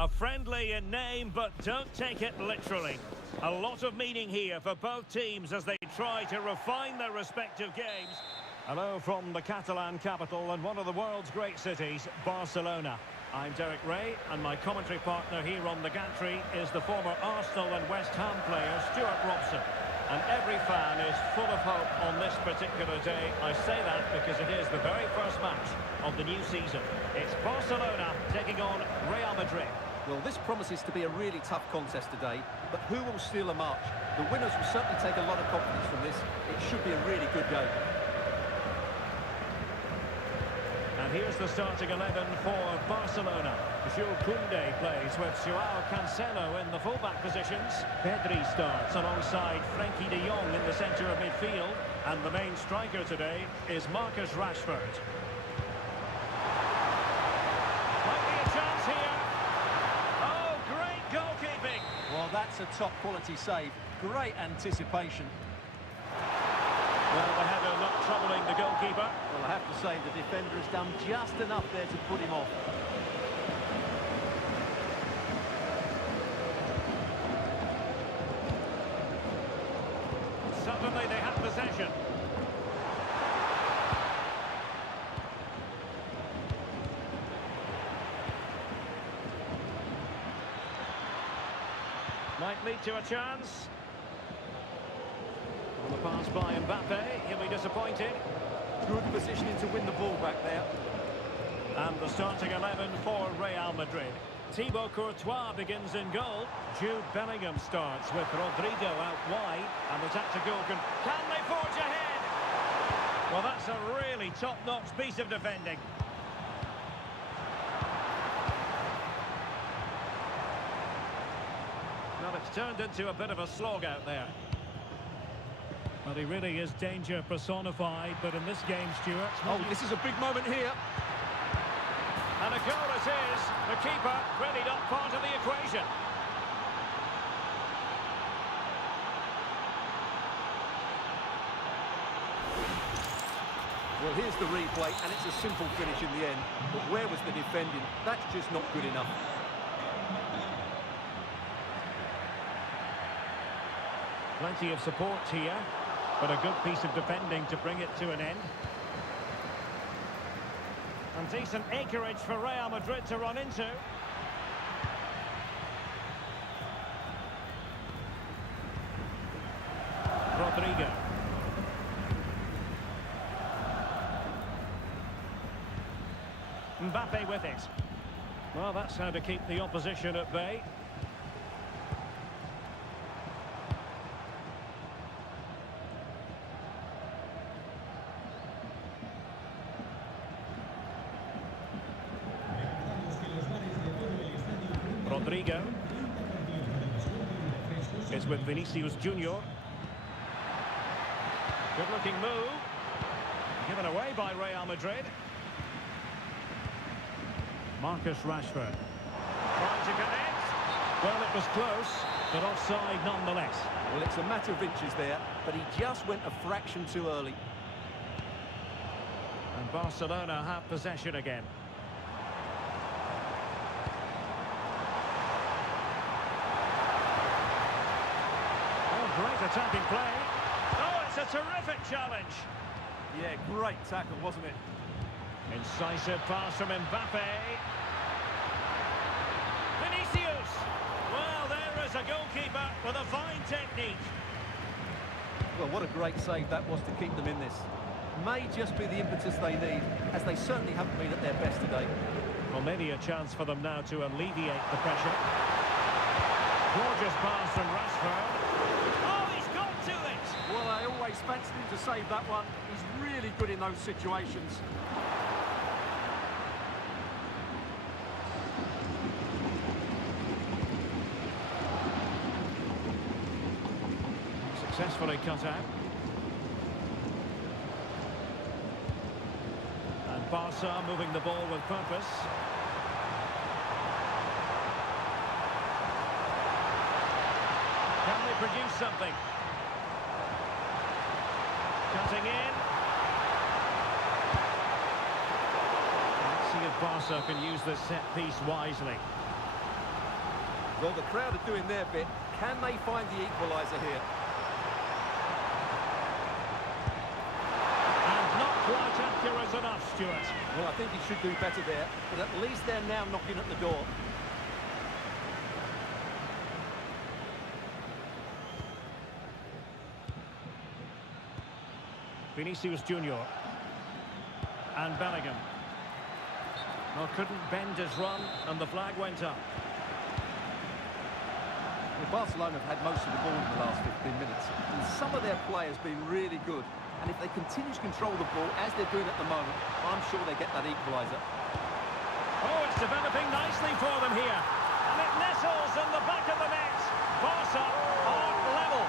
A friendly in name, but don't take it literally. A lot of meaning here for both teams as they try to refine their respective games. Hello from the Catalan capital and one of the world's great cities, Barcelona. I'm Derek Ray, and my commentary partner here on the gantry is the former Arsenal and West Ham player, Stuart Robson. And every fan is full of hope on this particular day. I say that because it is the very first match of the new season. It's Barcelona taking on Real Madrid. Well, this promises to be a really tough contest today, but who will steal a march? The winners will certainly take a lot of confidence from this. It should be a really good game. And here's the starting 11 for Barcelona. Jules Koundé plays with Joao Cancelo in the fullback positions. Pedri starts alongside Frenkie de Jong in the centre of midfield. And the main striker today is Marcus Rashford. Might be a chance here. Oh, great goalkeeping. Well, that's a top-quality save. Great anticipation. Well, the header not troubling the goalkeeper. Well, I have to say the defender has done just enough there to put him off. Suddenly they have possession. Might lead to a chance. On the pass by Mbappe, he'll be disappointed. Good positioning to win the ball back there. And the starting 11 for Real Madrid. Thibaut Courtois begins in goal. Jude Bellingham starts with Rodrigo out wide. And the tactical can they forge ahead? Well, that's a really top-notch piece of defending. Well, it's turned into a bit of a slog out there. Well, he really is danger personified, but in this game, Stuart... Oh, this is a big moment here. And a goal it is. The keeper really not part of the equation. Well, here's the replay, and it's a simple finish in the end. But where was the defending? That's just not good enough. Plenty of support here, but a good piece of defending to bring it to an end. And decent acreage for Real Madrid to run into. Rodrigo. Mbappe with it. Well, that's how to keep the opposition at bay. Rodrigo is with Vinicius Junior. Good looking move. Given away by Real Madrid. Marcus Rashford trying to connect. Well, it was close, but offside nonetheless. Well, it's a matter of inches there, but he just went a fraction too early. And Barcelona have possession again. Great attacking play. Oh, it's a terrific challenge. Yeah, great tackle, wasn't it? Incisive pass from Mbappe. Vinicius. Well, there is a goalkeeper with a fine technique. Well, what a great save that was to keep them in this. May just be the impetus they need, as they certainly haven't been at their best today. Well, maybe a chance for them now to alleviate the pressure. Gorgeous pass from Rashford. Well, I always fancied him to save that one. He's really good in those situations. Successfully cut out. And Barca moving the ball with purpose. Can they produce something? Cutting in. Let's see if Barca can use this set piece wisely. Well, the crowd are doing their bit. Can they find the equaliser here? And not quite accurate enough, Stuart. Well, I think he should do better there, but at least they're now knocking at the door. Vinicius Junior. And Bellingham. Well, couldn't bend his run, and the flag went up. Well, Barcelona have had most of the ball in the last 15 minutes, and some of their players been really good. And if they continue to control the ball, as they're doing at the moment, I'm sure they get that equaliser. Oh, it's developing nicely for them here. And it nestles in the back of the net. Barca are level.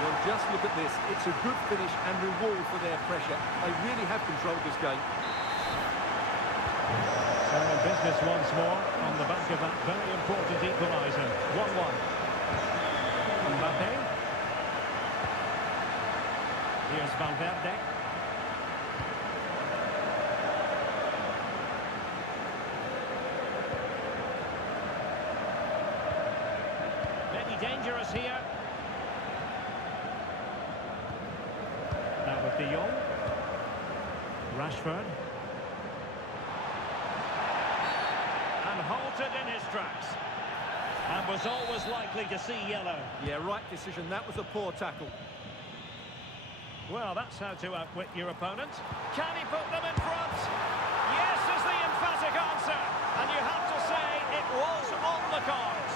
Well, just look at this. It's a good finish and reward for their pressure. They really have controlled this game. So in business once more on the back of that very important equaliser. 1-1. Mbappe. Here's Valverde. Maybe dangerous here. Now with De Jong. Rashford. And halted in his tracks. And was always likely to see yellow. Yeah, right decision. That was a poor tackle. Well, that's how to outwit your opponent. Can he put them in front? Yes is the emphatic answer. And you have to say it was on the cards.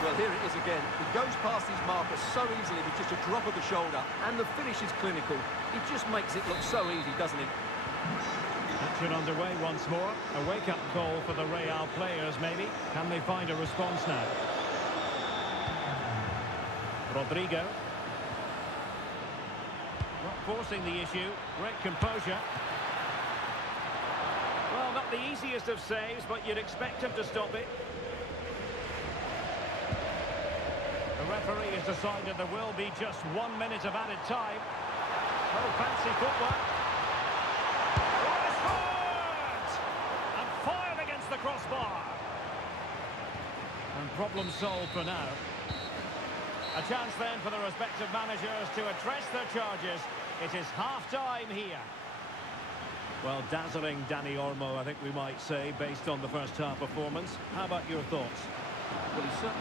Well, here it is again. He goes past his marker so easily with just a drop of the shoulder. And the finish is clinical. He just makes it look so easy, doesn't he? Action underway once more. A wake-up call for the Real players, maybe. Can they find a response now? Rodrigo. Not forcing the issue. Great composure. Well, not the easiest of saves, but you'd expect him to stop it. The referee has decided there will be just 1 minute of added time. Oh, fancy footwork. And fired against the crossbar. And problem solved for now. A chance then for the respective managers to address their charges. It is half-time here. Well, dazzling Dani Olmo, I think we might say, based on the first half performance. How about your thoughts? Well, he's certainly...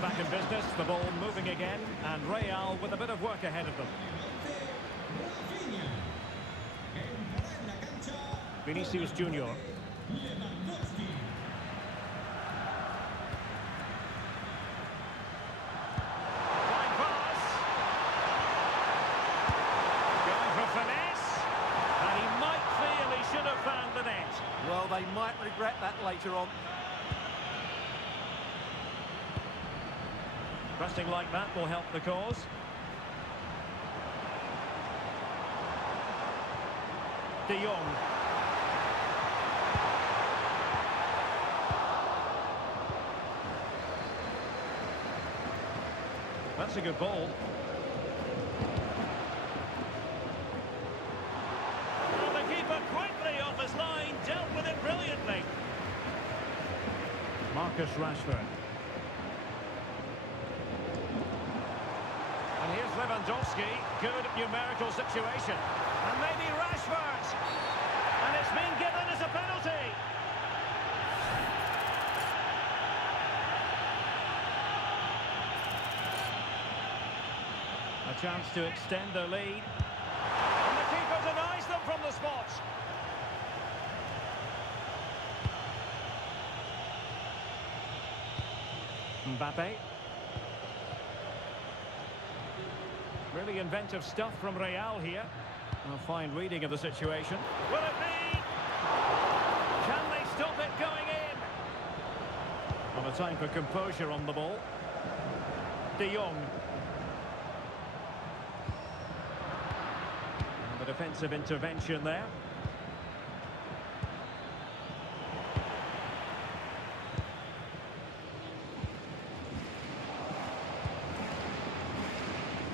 Back in business, the ball moving again, and Real with a bit of work ahead of them. Vinicius Junior. Fine pass. Going for finesse, and he might feel he should have found the net. Well, they might regret that later on. Pressing like that will help the cause. De Jong. That's a good ball. Well, the keeper quickly off his line, dealt with it brilliantly. Marcus Rashford. And here's Lewandowski, good numerical situation. And maybe Rashford. And it's been given as a penalty. A chance to extend their lead. And the keeper denies them from the spot. Mbappe. Really inventive stuff from Real here. A fine reading of the situation. Will it be? Can they stop it going in? On a time for composure on the ball. De Jong. And the defensive intervention there.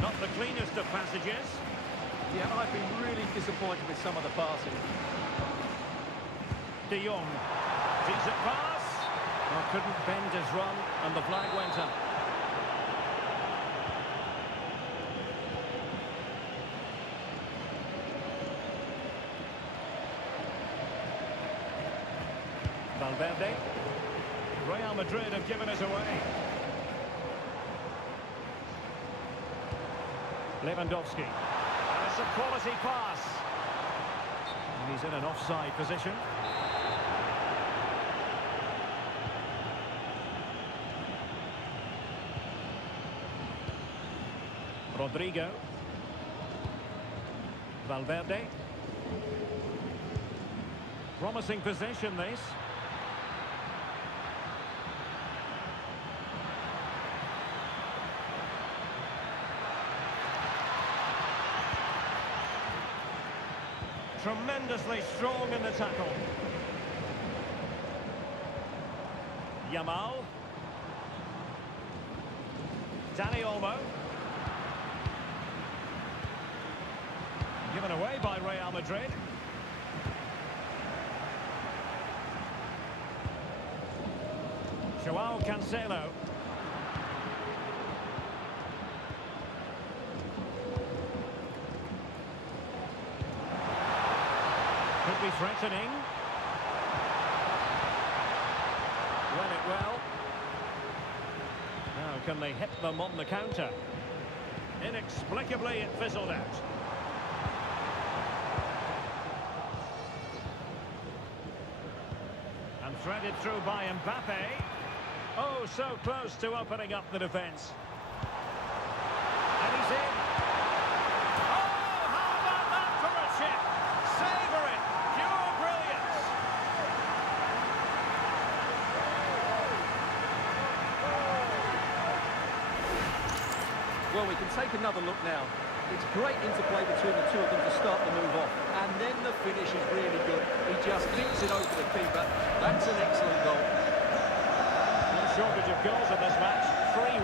Not the cleanest of passages. Yeah, I've been really disappointed with some of the passing. De Jong. Decent pass. Well, couldn't bend his run, and the flag went up. Valverde. Real Madrid have given it away. Lewandowski. And it's a quality pass. And he's in an offside position. Rodrigo. Valverde. Promising position, this. Tremendously strong in the tackle. Yamal. Dani Olmo. Given away by Real Madrid. Joao Cancelo. Could be threatening. Win it well. Now can they hit them on the counter? Inexplicably it fizzled out. And threaded through by Mbappe. Oh, so close to opening up the defence. And he's in. Oh, how about that for a chip? Savour it. Pure brilliance. Well, we can take another look now. It's great interplay between the two of them to start the move off. And then the finish is really good. He just nicks it over the keeper. That's an excellent goal. No shortage of goals in this match. 3-1.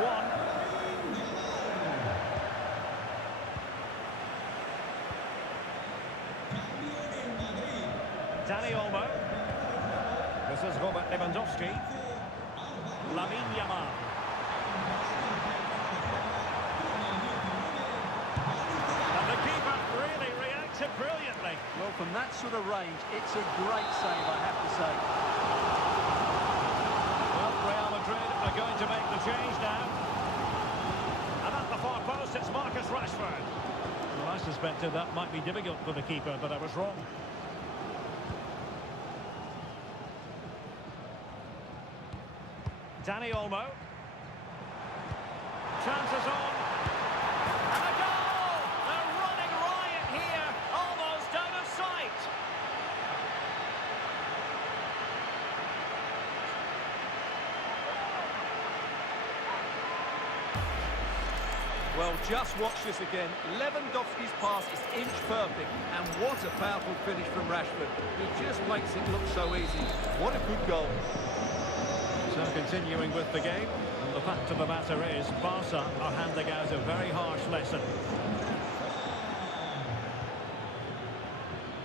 Dani Olmo. This is Robert Lewandowski. Lamine Yamal. And the keeper really reacted brilliantly. Well, from that sort of range, it's a great save, I have to say. Well, Real Madrid are going to make the change now. And at the far post, it's Marcus Rashford. Well, I suspected that might be difficult for the keeper, but I was wrong. Dani Olmo. Chances on. And a goal! They're running riot here, almost out of sight. Well, just watch this again. Lewandowski's pass is inch perfect. And what a powerful finish from Rashford. He just makes it look so easy. What a good goal. So continuing with the game, and the fact of the matter is, Barca are handing out a very harsh lesson.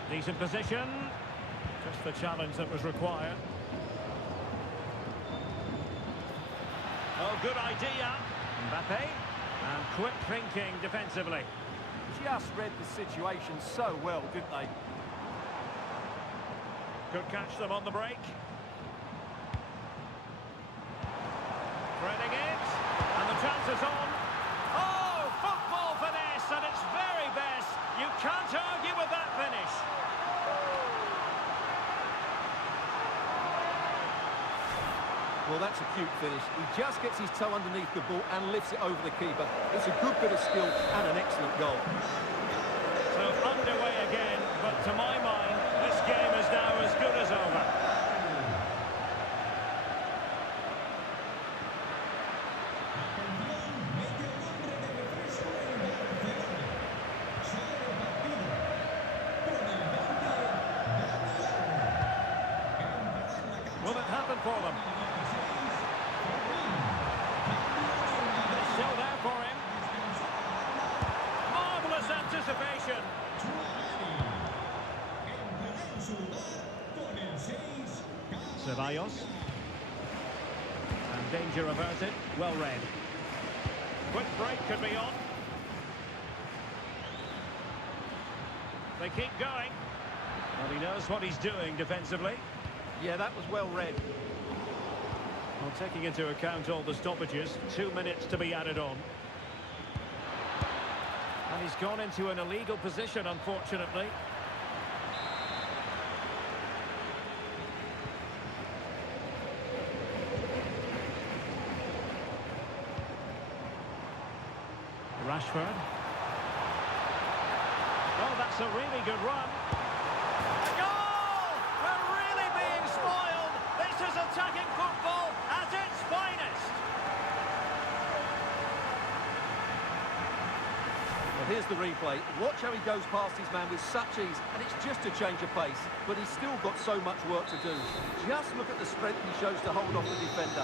Decent position, just the challenge that was required. Oh, good idea, Mbappe, and quick thinking defensively. Just read the situation so well, didn't they? Could catch them on the break. Threading it, and the chance is on. Oh, football finesse at its very best. You can't argue with that finish. Well, that's a cute finish. He just gets his toe underneath the ball and lifts it over the keeper. It's a good bit of skill and an excellent goal. So underway again, but to my mind, this game is now as good as over. Danger averted. Well read. Quick break could be on. They keep going. Well, he knows what he's doing defensively. Yeah, that was well read. Well, taking into account all the stoppages, 2 minutes to be added on. And he's gone into an illegal position, unfortunately. Rashford. Oh, that's a really good run. A goal! We're really being spoiled. This is attacking football at its finest. Well, here's the replay. Watch how he goes past his man with such ease, and it's just a change of pace. But he's still got so much work to do. Just look at the strength he shows to hold off the defender.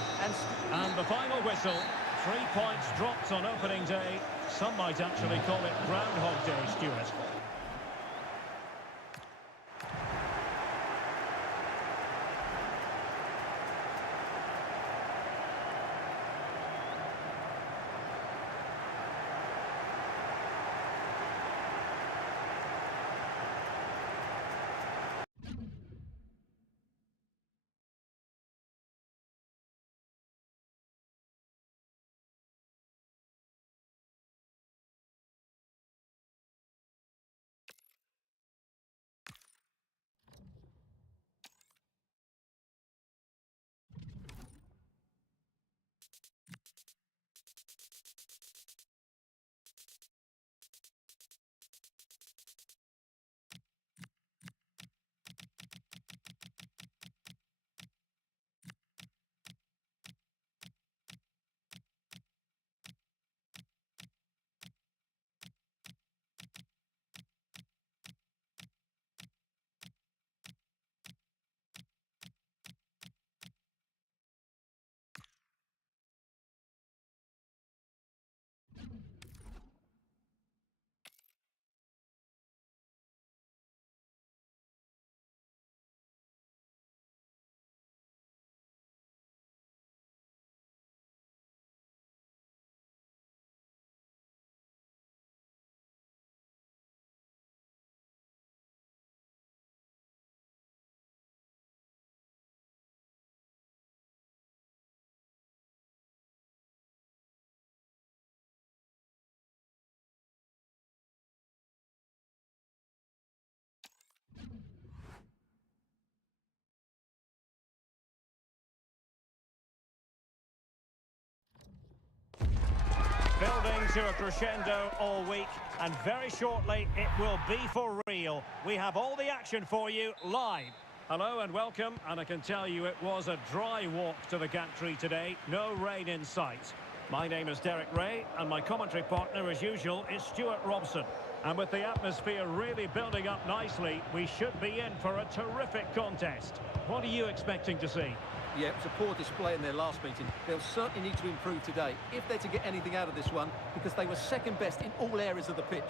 And the final whistle. 3 points dropped on opening day. Some might actually call it Groundhog Day, Stuart. Building to a crescendo all week, and very shortly it will be for real. We have all the action for you live. Hello and welcome, and I can tell you it was a dry walk to the gantry today. No rain in sight. My name is Derek Ray, and my commentary partner, as usual, is Stuart Robson. And with the atmosphere really building up nicely, we should be in for a terrific contest. What are you expecting to see? Yeah, it was a poor display in their last meeting. They'll certainly need to improve today, if they're to get anything out of this one, because they were second best in all areas of the pitch.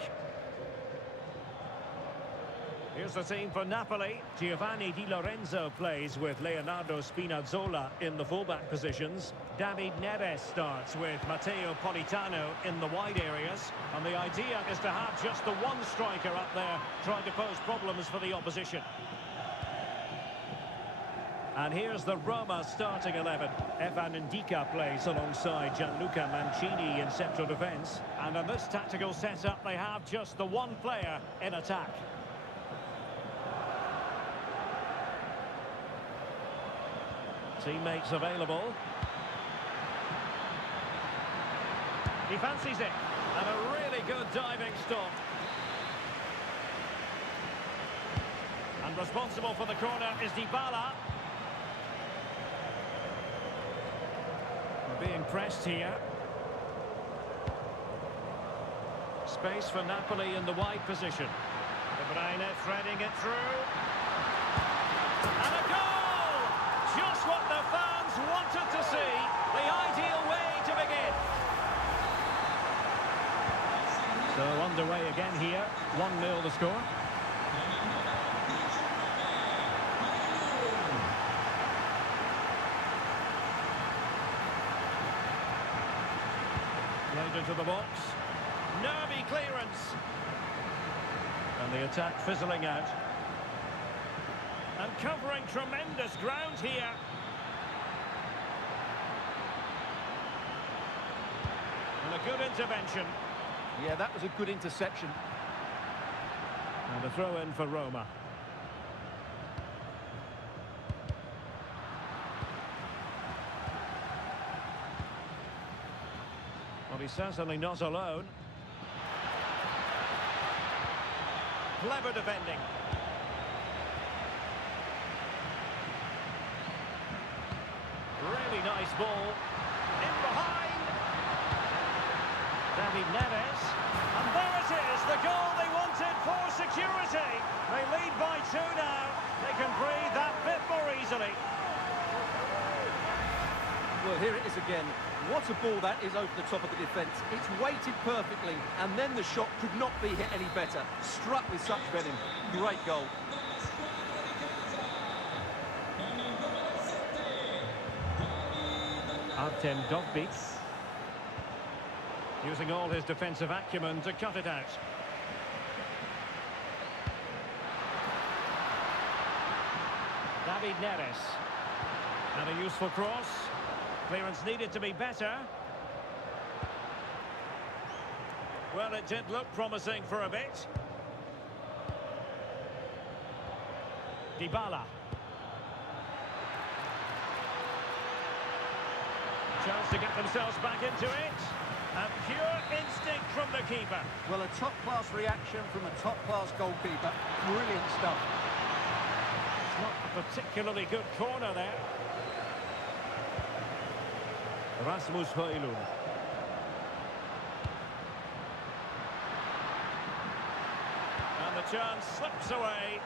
Here's the team for Napoli. Giovanni Di Lorenzo plays with Leonardo Spinazzola in the fullback positions. David Neres starts with Matteo Politano in the wide areas. And the idea is to have just the one striker up there trying to pose problems for the opposition. And here's the Roma starting 11. Evan Ndika plays alongside Gianluca Mancini in central defence. And in this tactical setup, they have just the one player in attack. Teammates available. He fancies it. And a really good diving stop. And responsible for the corner is Dybala. Being pressed here. Space for Napoli in the wide position. De Bruyne threading it through. And a goal! Just what the fans wanted to see. The ideal way to begin. So underway again here. 1-0 the score. Played into the box. Nervy clearance. And the attack fizzling out. And covering tremendous ground here. And a good intervention. Yeah, that was a good interception. And a throw in for Roma. Well, he's certainly not alone. Clever defending. Really nice ball. In behind. David Neves. And there it is, the goal they wanted for security. They lead by 2 now. They can breathe that bit more easily. Well, here it is again. What a ball that is over the top of the defence. It's weighted perfectly, and then the shot could not be hit any better. Struck with such venom. Great goal. Artem Dovbyk. Using all his defensive acumen to cut it out. David Neres. And a useful cross. Clearance needed to be better. Well, it did look promising for a bit. Dybala. Chance to get themselves back into it. A pure instinct from the keeper. Well, a top-class reaction from a top-class goalkeeper. Brilliant stuff. It's not a particularly good corner there. Rasmus Højlund. And the chance slips away.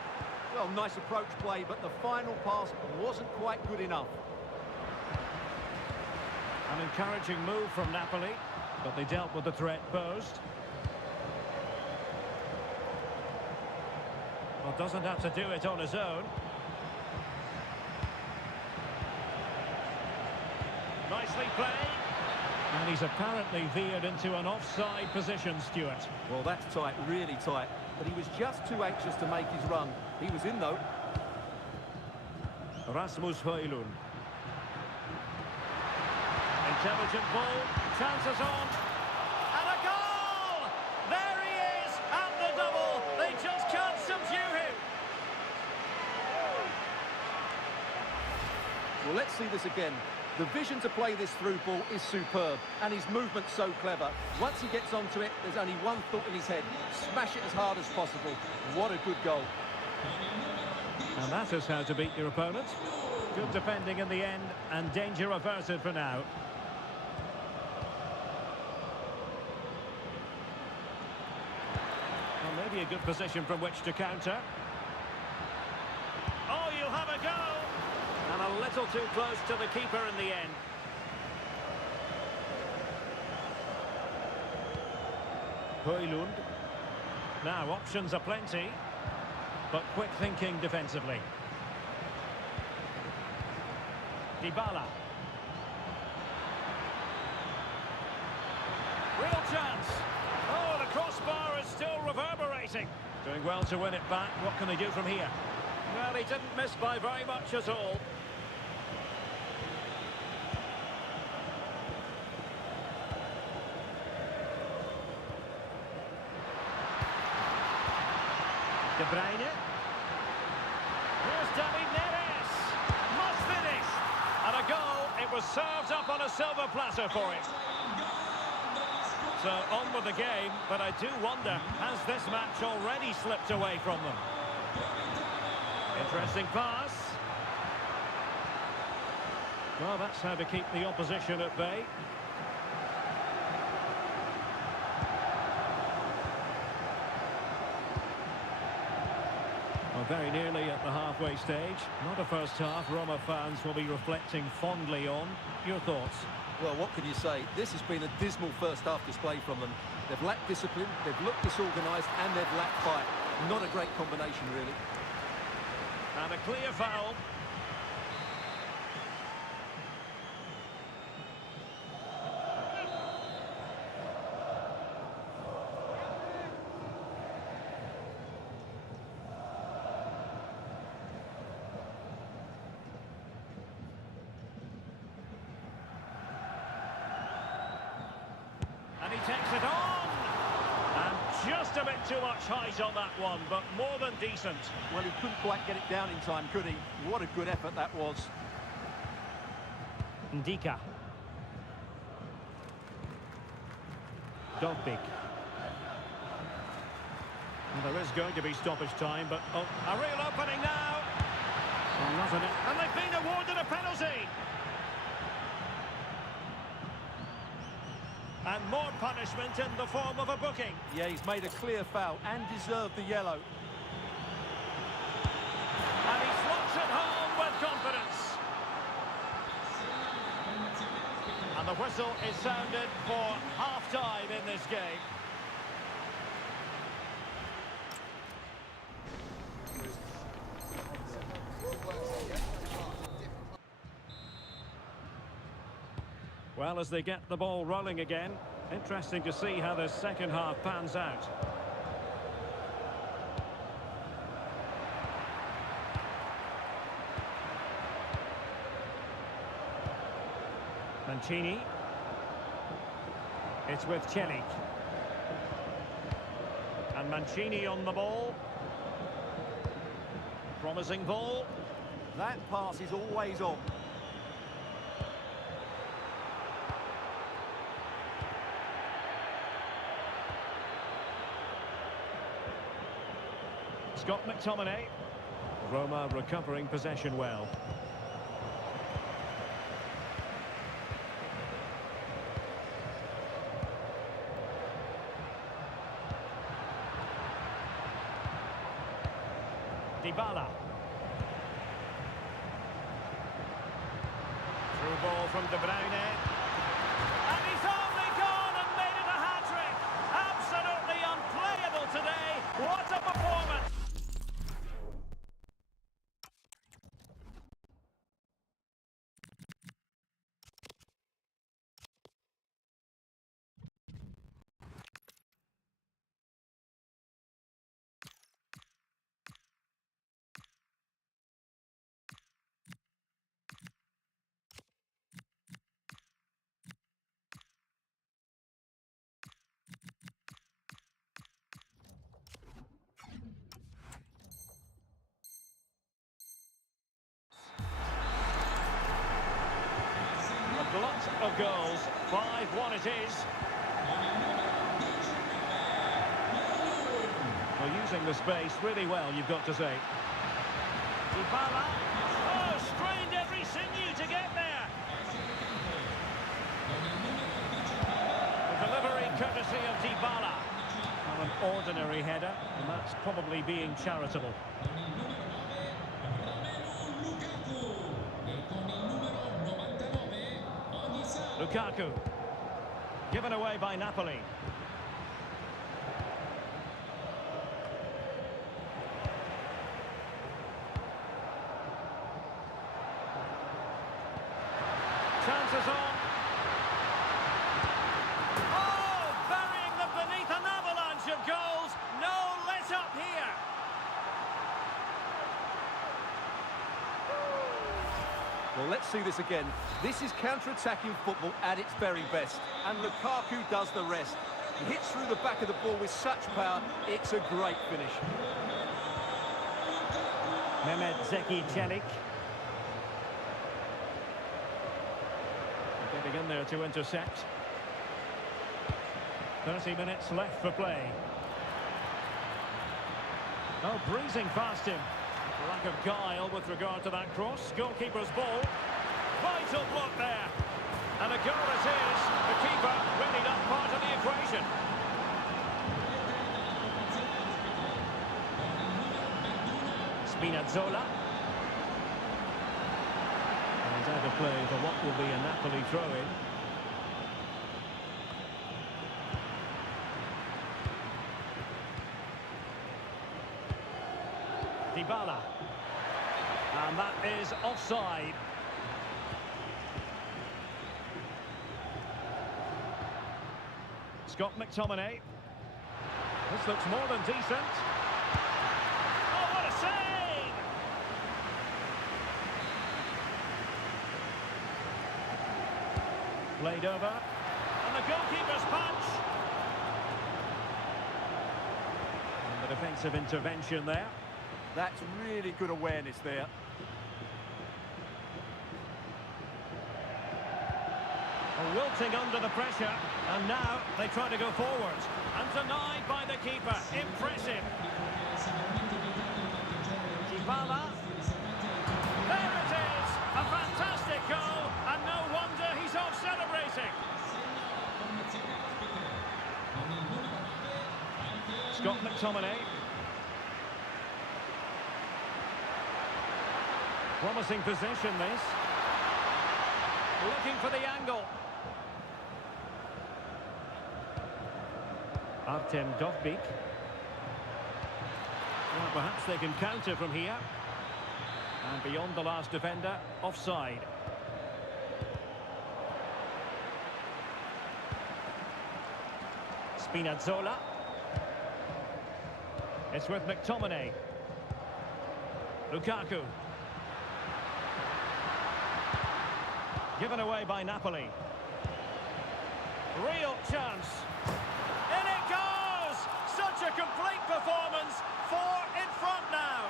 Well, nice approach play, but the final pass wasn't quite good enough. An encouraging move from Napoli, but they dealt with the threat posed. Well, doesn't have to do it on his own. Nicely played. And he's apparently veered into an offside position, Stuart. Well, that's tight, really tight. But he was just too anxious to make his run. He was in, though. Rasmus Højlund. Intelligent ball, chances on. And a goal! There he is, and the double. They just can't subdue him. Well, let's see this again. The vision to play this through ball is superb, and his movement's so clever. Once he gets onto it, there's only one thought in his head. Smash it as hard as possible. What a good goal. And that is how to beat your opponent. Good defending in the end, and danger averted for now. Well, maybe a good position from which to counter. Oh, you'll have a go! And a little too close to the keeper in the end. Højlund. Now, options are plenty, but quick thinking defensively. Dybala. Real chance. Oh, the crossbar is still reverberating. Doing well to win it back. What can they do from here? Well, he didn't miss by very much at all. De Bruyne. Here's David Neres. Must finish. And a goal. It was served up on a silver platter for him. So on with the game, but I do wonder, has this match already slipped away from them? Interesting pass. Well, that's how to keep the opposition at bay. Well, very nearly at the halfway stage. Not a first half Roma fans will be reflecting fondly on. Your thoughts? Well, what can you say? This has been a dismal first half display from them. They've lacked discipline, they've looked disorganised, and they've lacked fight. Not a great combination, really. And a clear foul. takes it on. And just a bit too much height on that one, but more than decent. Well, he couldn't quite get it down in time, could he? What a good effort that was. Ndika. Dogbig. Well, there is going to be stoppage time, but oh, a real opening now. Well, wasn't it? And they've been awarded a penalty. And more punishment in the form of a booking. Yeah, he's made a clear foul and deserved the yellow. And he slots it home with confidence. And the whistle is sounded for half-time in this game. Well, as they get the ball rolling again, interesting to see how the second half pans out. Mancini. It's with Celik. And Mancini on the ball. Promising ball. That pass is always on. Scott McTominay. Roma recovering possession well. Dybala. Through ball from De Bruyne. And he's only gone and made it a hat-trick. Absolutely unplayable today. What a performance. A lot of goals. 5-1 it is. Well, using the space really well, you've got to say. Dybala. Oh, strained every sinew to get there. The delivery courtesy of Dybala. Well, an ordinary header, and that's probably being charitable. Lukaku. Given away by Napoli. Chances on. Oh, burying them beneath an avalanche of goals. No let up here. Well, let's see this again. This is counter-attacking football at its very best. And Lukaku does the rest. He hits through the back of the ball with such power. It's a great finish. Mehmet Zeki Celik. Getting in there to intercept. 30 minutes left for play. Oh, breezing past him. Lack of guile with regard to that cross. Goalkeeper's ball. Vital block there. And a goal it is. The keeper really not part of the equation. Spinazzola. And out of play for what will be a Napoli throw-in. Dybala. And that is offside. Scott McTominay. This looks more than decent. Oh, what a save! Played over. And the goalkeeper's punch. And the defensive intervention there. That's really good awareness there. Wilting under the pressure, and now they try to go forward. And denied by the keeper. Impressive. Dybala. There it is! A fantastic goal, and no wonder he's off celebrating. Scott McTominay. Promising possession, this. Looking for the angle. Artem Dovbyk. Well, perhaps they can counter from here. And beyond the last defender, offside. Spinazzola. It's with McTominay. Lukaku. Given away by Napoli. Real chance. In it goes! Such a complete performance. 4 in front now.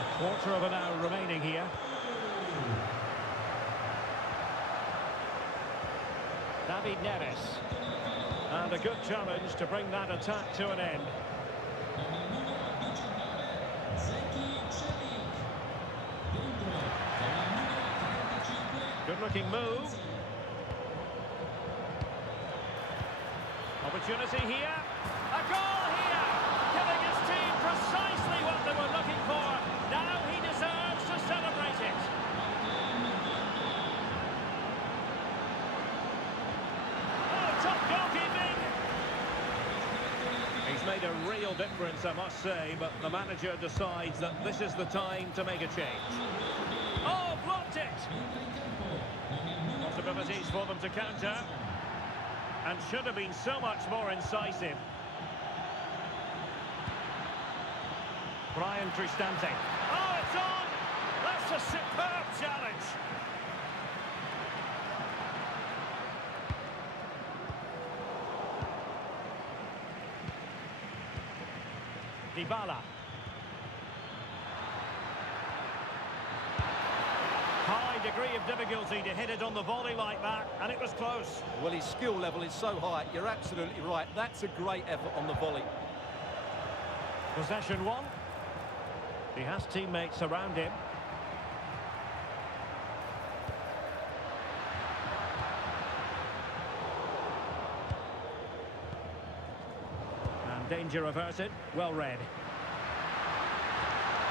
A quarter of an hour remaining here. David Neres. And a good challenge to bring that attack to an end. Good-looking move. Opportunity here. A goal here! Giving his team precisely what they were looking for. Now he deserves to celebrate it. Oh, top goalkeeping! He's made a real difference, I must say, but the manager decides that this is the time to make a change. Oh, blocked it! Possibilities for them to counter. And should have been so much more incisive. Brian Cristante. Oh, it's on! That's a superb challenge. Dybala. High degree of difficulty to hit it on the volley like that, and it was close. Well, his skill level is so high, you're absolutely right. That's a great effort on the volley. Possession one. He has teammates around him. And danger averted. Well read.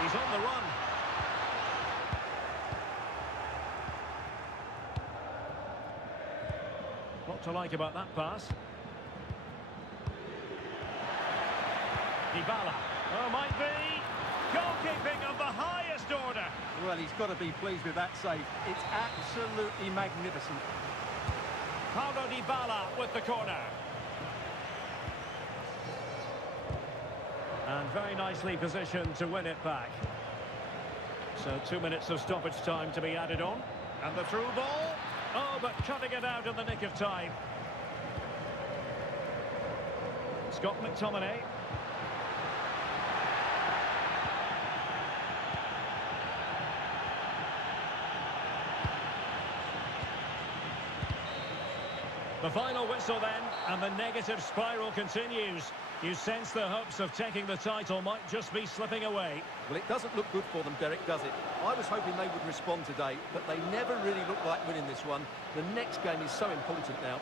He's on the run. What to like about that pass? Dybala. Oh, might be. Goalkeeping of the highest order. Well, he's got to be pleased with that save. It's absolutely magnificent. Paulo Dybala with the corner. And very nicely positioned to win it back. So 2 minutes of stoppage time to be added on. And the through ball. Oh, but cutting it out in the nick of time. Scott McTominay. The final whistle then, and the negative spiral continues. You sense the hopes of taking the title might just be slipping away. Well, it doesn't look good for them, Derek, does it? I was hoping they would respond today, but they never really looked like winning this one. The next game is so important now.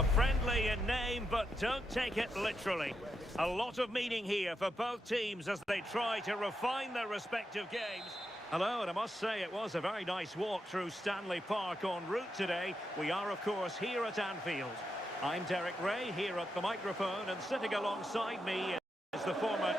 A friendly in name, but don't take it literally. A lot of meaning here for both teams as they try to refine their respective games. Hello, and I must say it was a very nice walk through Stanley Park en route today. We are, of course, here at Anfield. I'm Derek Ray, here at the microphone, and sitting alongside me is the former